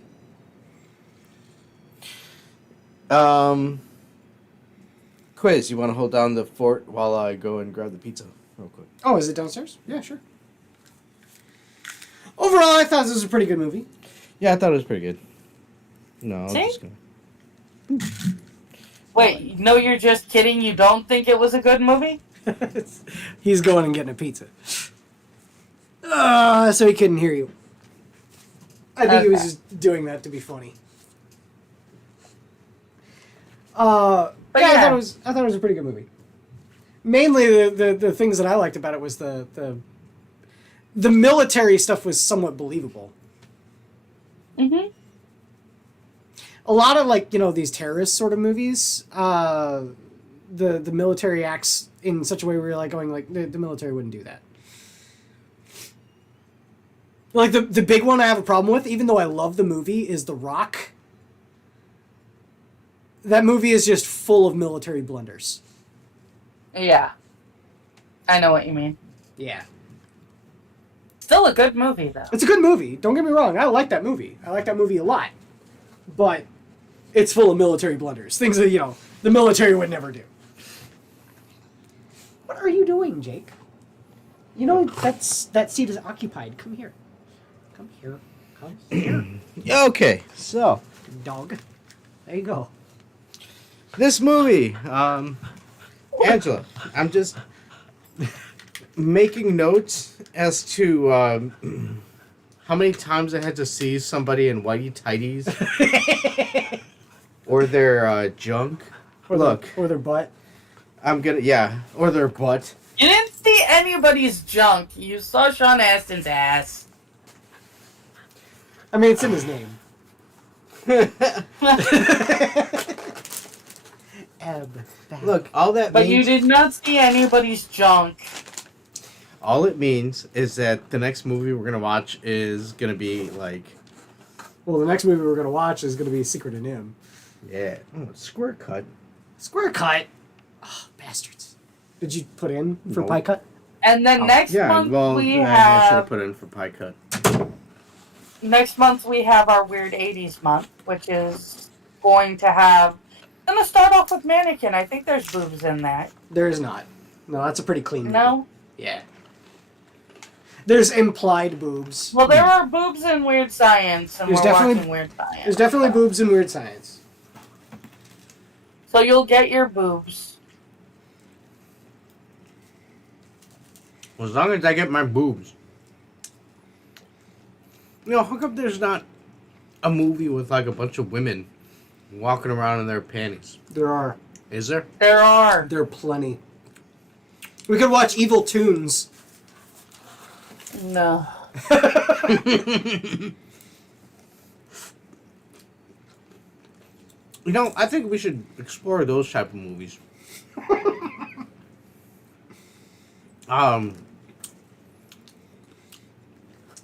Quiz, you want to hold down the fort while I go and grab the pizza real quick? Oh, is it downstairs? Yeah, sure. Overall, I thought this was a pretty good movie. Yeah, I thought it was pretty good. No, I'm See? just gonna... Wait, no, you're just kidding? You don't think it was a good movie? He's going and getting a pizza. So he couldn't hear you. I think he was just doing that to be funny. But yeah, I thought it was a pretty good movie. Mainly the things that I liked about it was the military stuff was somewhat believable. Mm-hmm. A lot of these terrorist sort of movies, the military acts in such a way where you're like going like the military wouldn't do that. Like the big one I have a problem with, even though I love the movie, is The Rock. That movie is just full of military blunders. Yeah. I know what you mean. Yeah. Still a good movie, though. It's a good movie. Don't get me wrong. I like that movie. I like that movie a lot. But it's full of military blunders. Things that, the military would never do. What are you doing, Jake? That seat is occupied. Come here. Come here. Come here. Okay, so Dog. There you go. this movie, Angela, I'm just making notes as to how many times I had to see somebody in whitey tighties or their junk. Or Look, or their butt. or their butt. You didn't see anybody's junk. You saw Sean Astin's ass. I mean, it's in his name. Look, all that But means... you did not see anybody's junk. All it means is that the next movie we're going to watch is going to be like... Well, the next movie we're going to watch is going to be Secret of Nim. Yeah. Oh, square cut. Square cut? Oh, bastards. Did you put in for No. pie cut? And then next month we I should have... have put in for pie cut. Next month we have our Weird 80s month, which is going to have... I'm going to start off with Mannequin. I think there's boobs in that. There is not. No, that's a pretty clean movie. No? Yeah. There's implied boobs. Well, there are boobs in Weird Science, and There's we're definitely- watching Weird Science. There's definitely boobs in Weird Science. So you'll get your boobs. Well, as long as I get my boobs. You know, how come there's not a movie with like a bunch of women walking around in their panties? There are. Is there? There are. There are plenty. We could watch Evil Tunes. No. You know, I think we should explore those type of movies.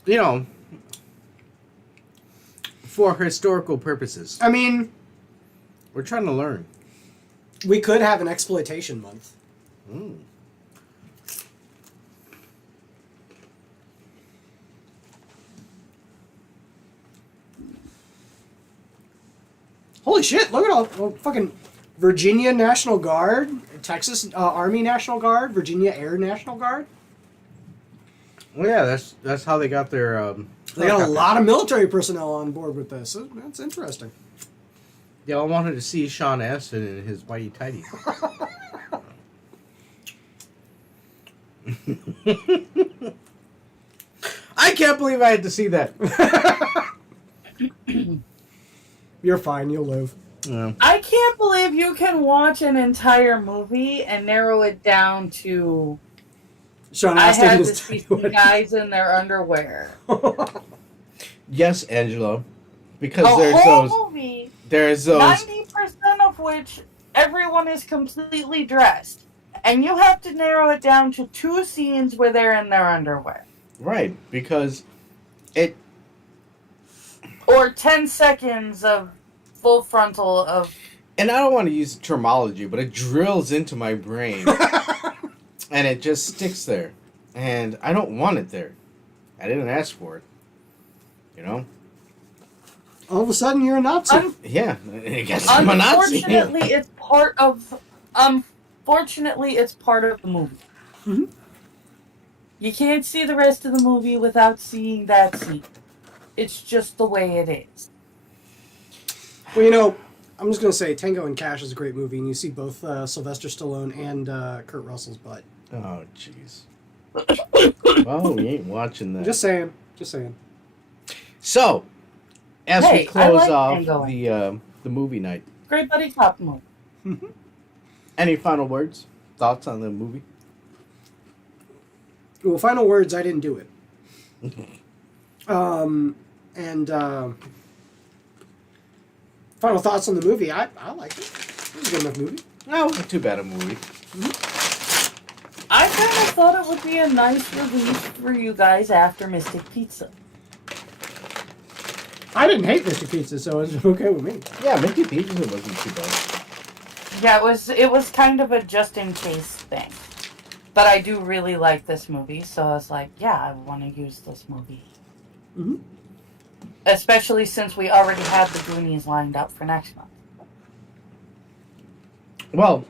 You know, for historical purposes. I mean, We're trying to learn. we could have an exploitation month. Mm. Holy shit, look at all fucking Virginia National Guard, Texas Army National Guard, Virginia Air National Guard. Well, yeah, that's how they got their. They got a lot of military personnel on board with this. That's interesting. They all wanted to see Sean Astin in his whitey tighty. I can't believe I had to see that. You're fine, you'll live. Yeah. I can't believe you can watch an entire movie and narrow it down to Sean I Astin had to is see some guys in their underwear. Yes, Angelo, The because whole movie, there's those 90% of which everyone is completely dressed. And you have to narrow it down to 2 scenes where they're in their underwear. right because it Or 10 seconds of full frontal of... and I don't want to use terminology, but it drills into my brain and it just sticks there, and I don't want it there. I didn't ask for it, you know. All of a sudden, you're a Nazi. Yeah, I guess I'm a Nazi. Unfortunately, it's part of... Unfortunately, it's part of the movie. Mm-hmm. You can't see the rest of the movie without seeing that scene. It's just the way it is. Well, you know, I'm just going to say Tango and Cash is a great movie, and you see both Sylvester Stallone and Kurt Russell's butt. Oh, jeez. Well, we ain't watching that. Just saying. Just saying. So, as Hey, we close I like off Tango. the movie night, Great buddy cop movie. any final words, thoughts on the movie? Well, final words, I didn't do it. Final thoughts on the movie, I liked it. It was a good enough movie. No, not too bad a movie. I kind of thought it would be a nice release for you guys after Mystic Pizza. I didn't hate Mr. Pizza, so it was okay with me. Yeah, Mickey Pizza wasn't too bad. Yeah, it was kind of a just in case thing. But I do really like this movie, so I was like, yeah, I want to use this movie. Mm-hmm. Especially since we already have the Goonies lined up for next month. Well,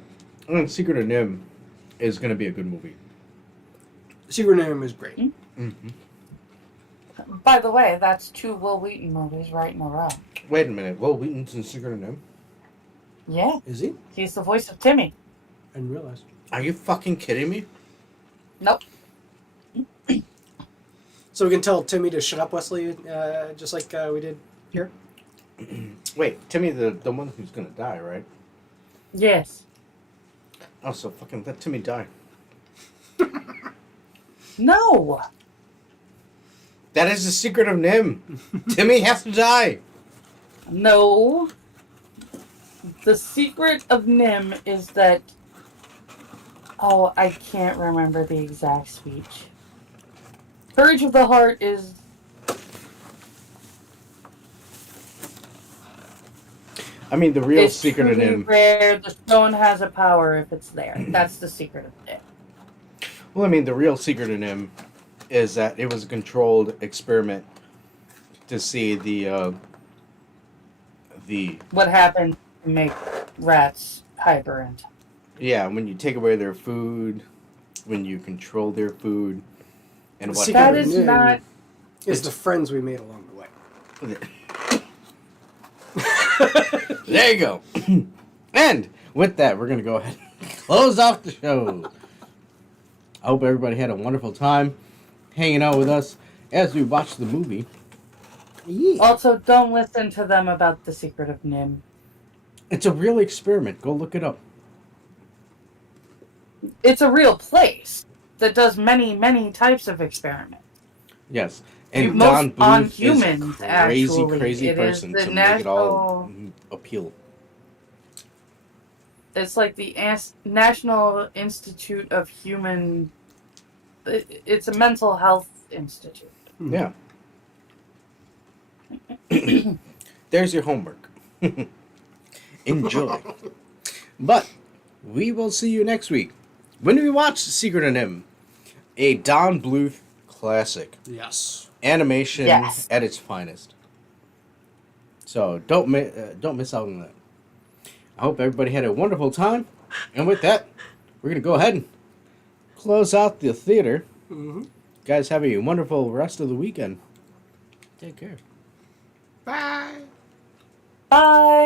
Secret of Nim is going to be a good movie. Secret Name is great. Mm-hmm. By the way, that's 2 Will Wheaton movies right in a row. Wait a minute, Will Wheaton's in Secret of Nim? Yeah, Is he? he's the voice of Timmy. I didn't realize. Are you fucking kidding me? Nope. So we can tell Timmy to shut up, Wesley, just like we did here? Wait, Timmy, the one who's going to die, right? Yes. Oh, so fucking let Timmy die. No. That is the secret of Nim. Timmy has to die. No. The secret of Nim is that. Oh, I can't remember the exact speech. Courage of the heart is. I mean, the real It's secret of truly Nim. rare. The stone has a power if it's there. That's the secret of Nim. Well, I mean, the real secret of Nim is that it was a controlled experiment to see the What happens to make rats hyperant? yeah, when you take away their food, when you control their food, and The what secret That of happens. is Nim not. is the friends we made along the way. There you go. And with that, we're gonna go ahead and close off the show. I hope everybody had a wonderful time hanging out with us as we watched the movie. Yeah. Also, don't listen to them about the secret of Nim. It's a real experiment. Go look it up. It's a real place that does many, many types of experiments. Yes. And Most Don on Bluth humans, is a crazy, actually. crazy It is person the to make it all national. appeal. It's like the National Institute of Human. It's a mental health institute. Yeah. There's your homework. Enjoy. But we will see you next week when we watch Secret of Nim, a Don Bluth classic. Yes. Animation Yes. at its finest. So don't miss out on that. I hope everybody had a wonderful time. And with that, we're going to go ahead and close out the theater. Mm-hmm. Guys, have a wonderful rest of the weekend. Take care. Bye. Bye.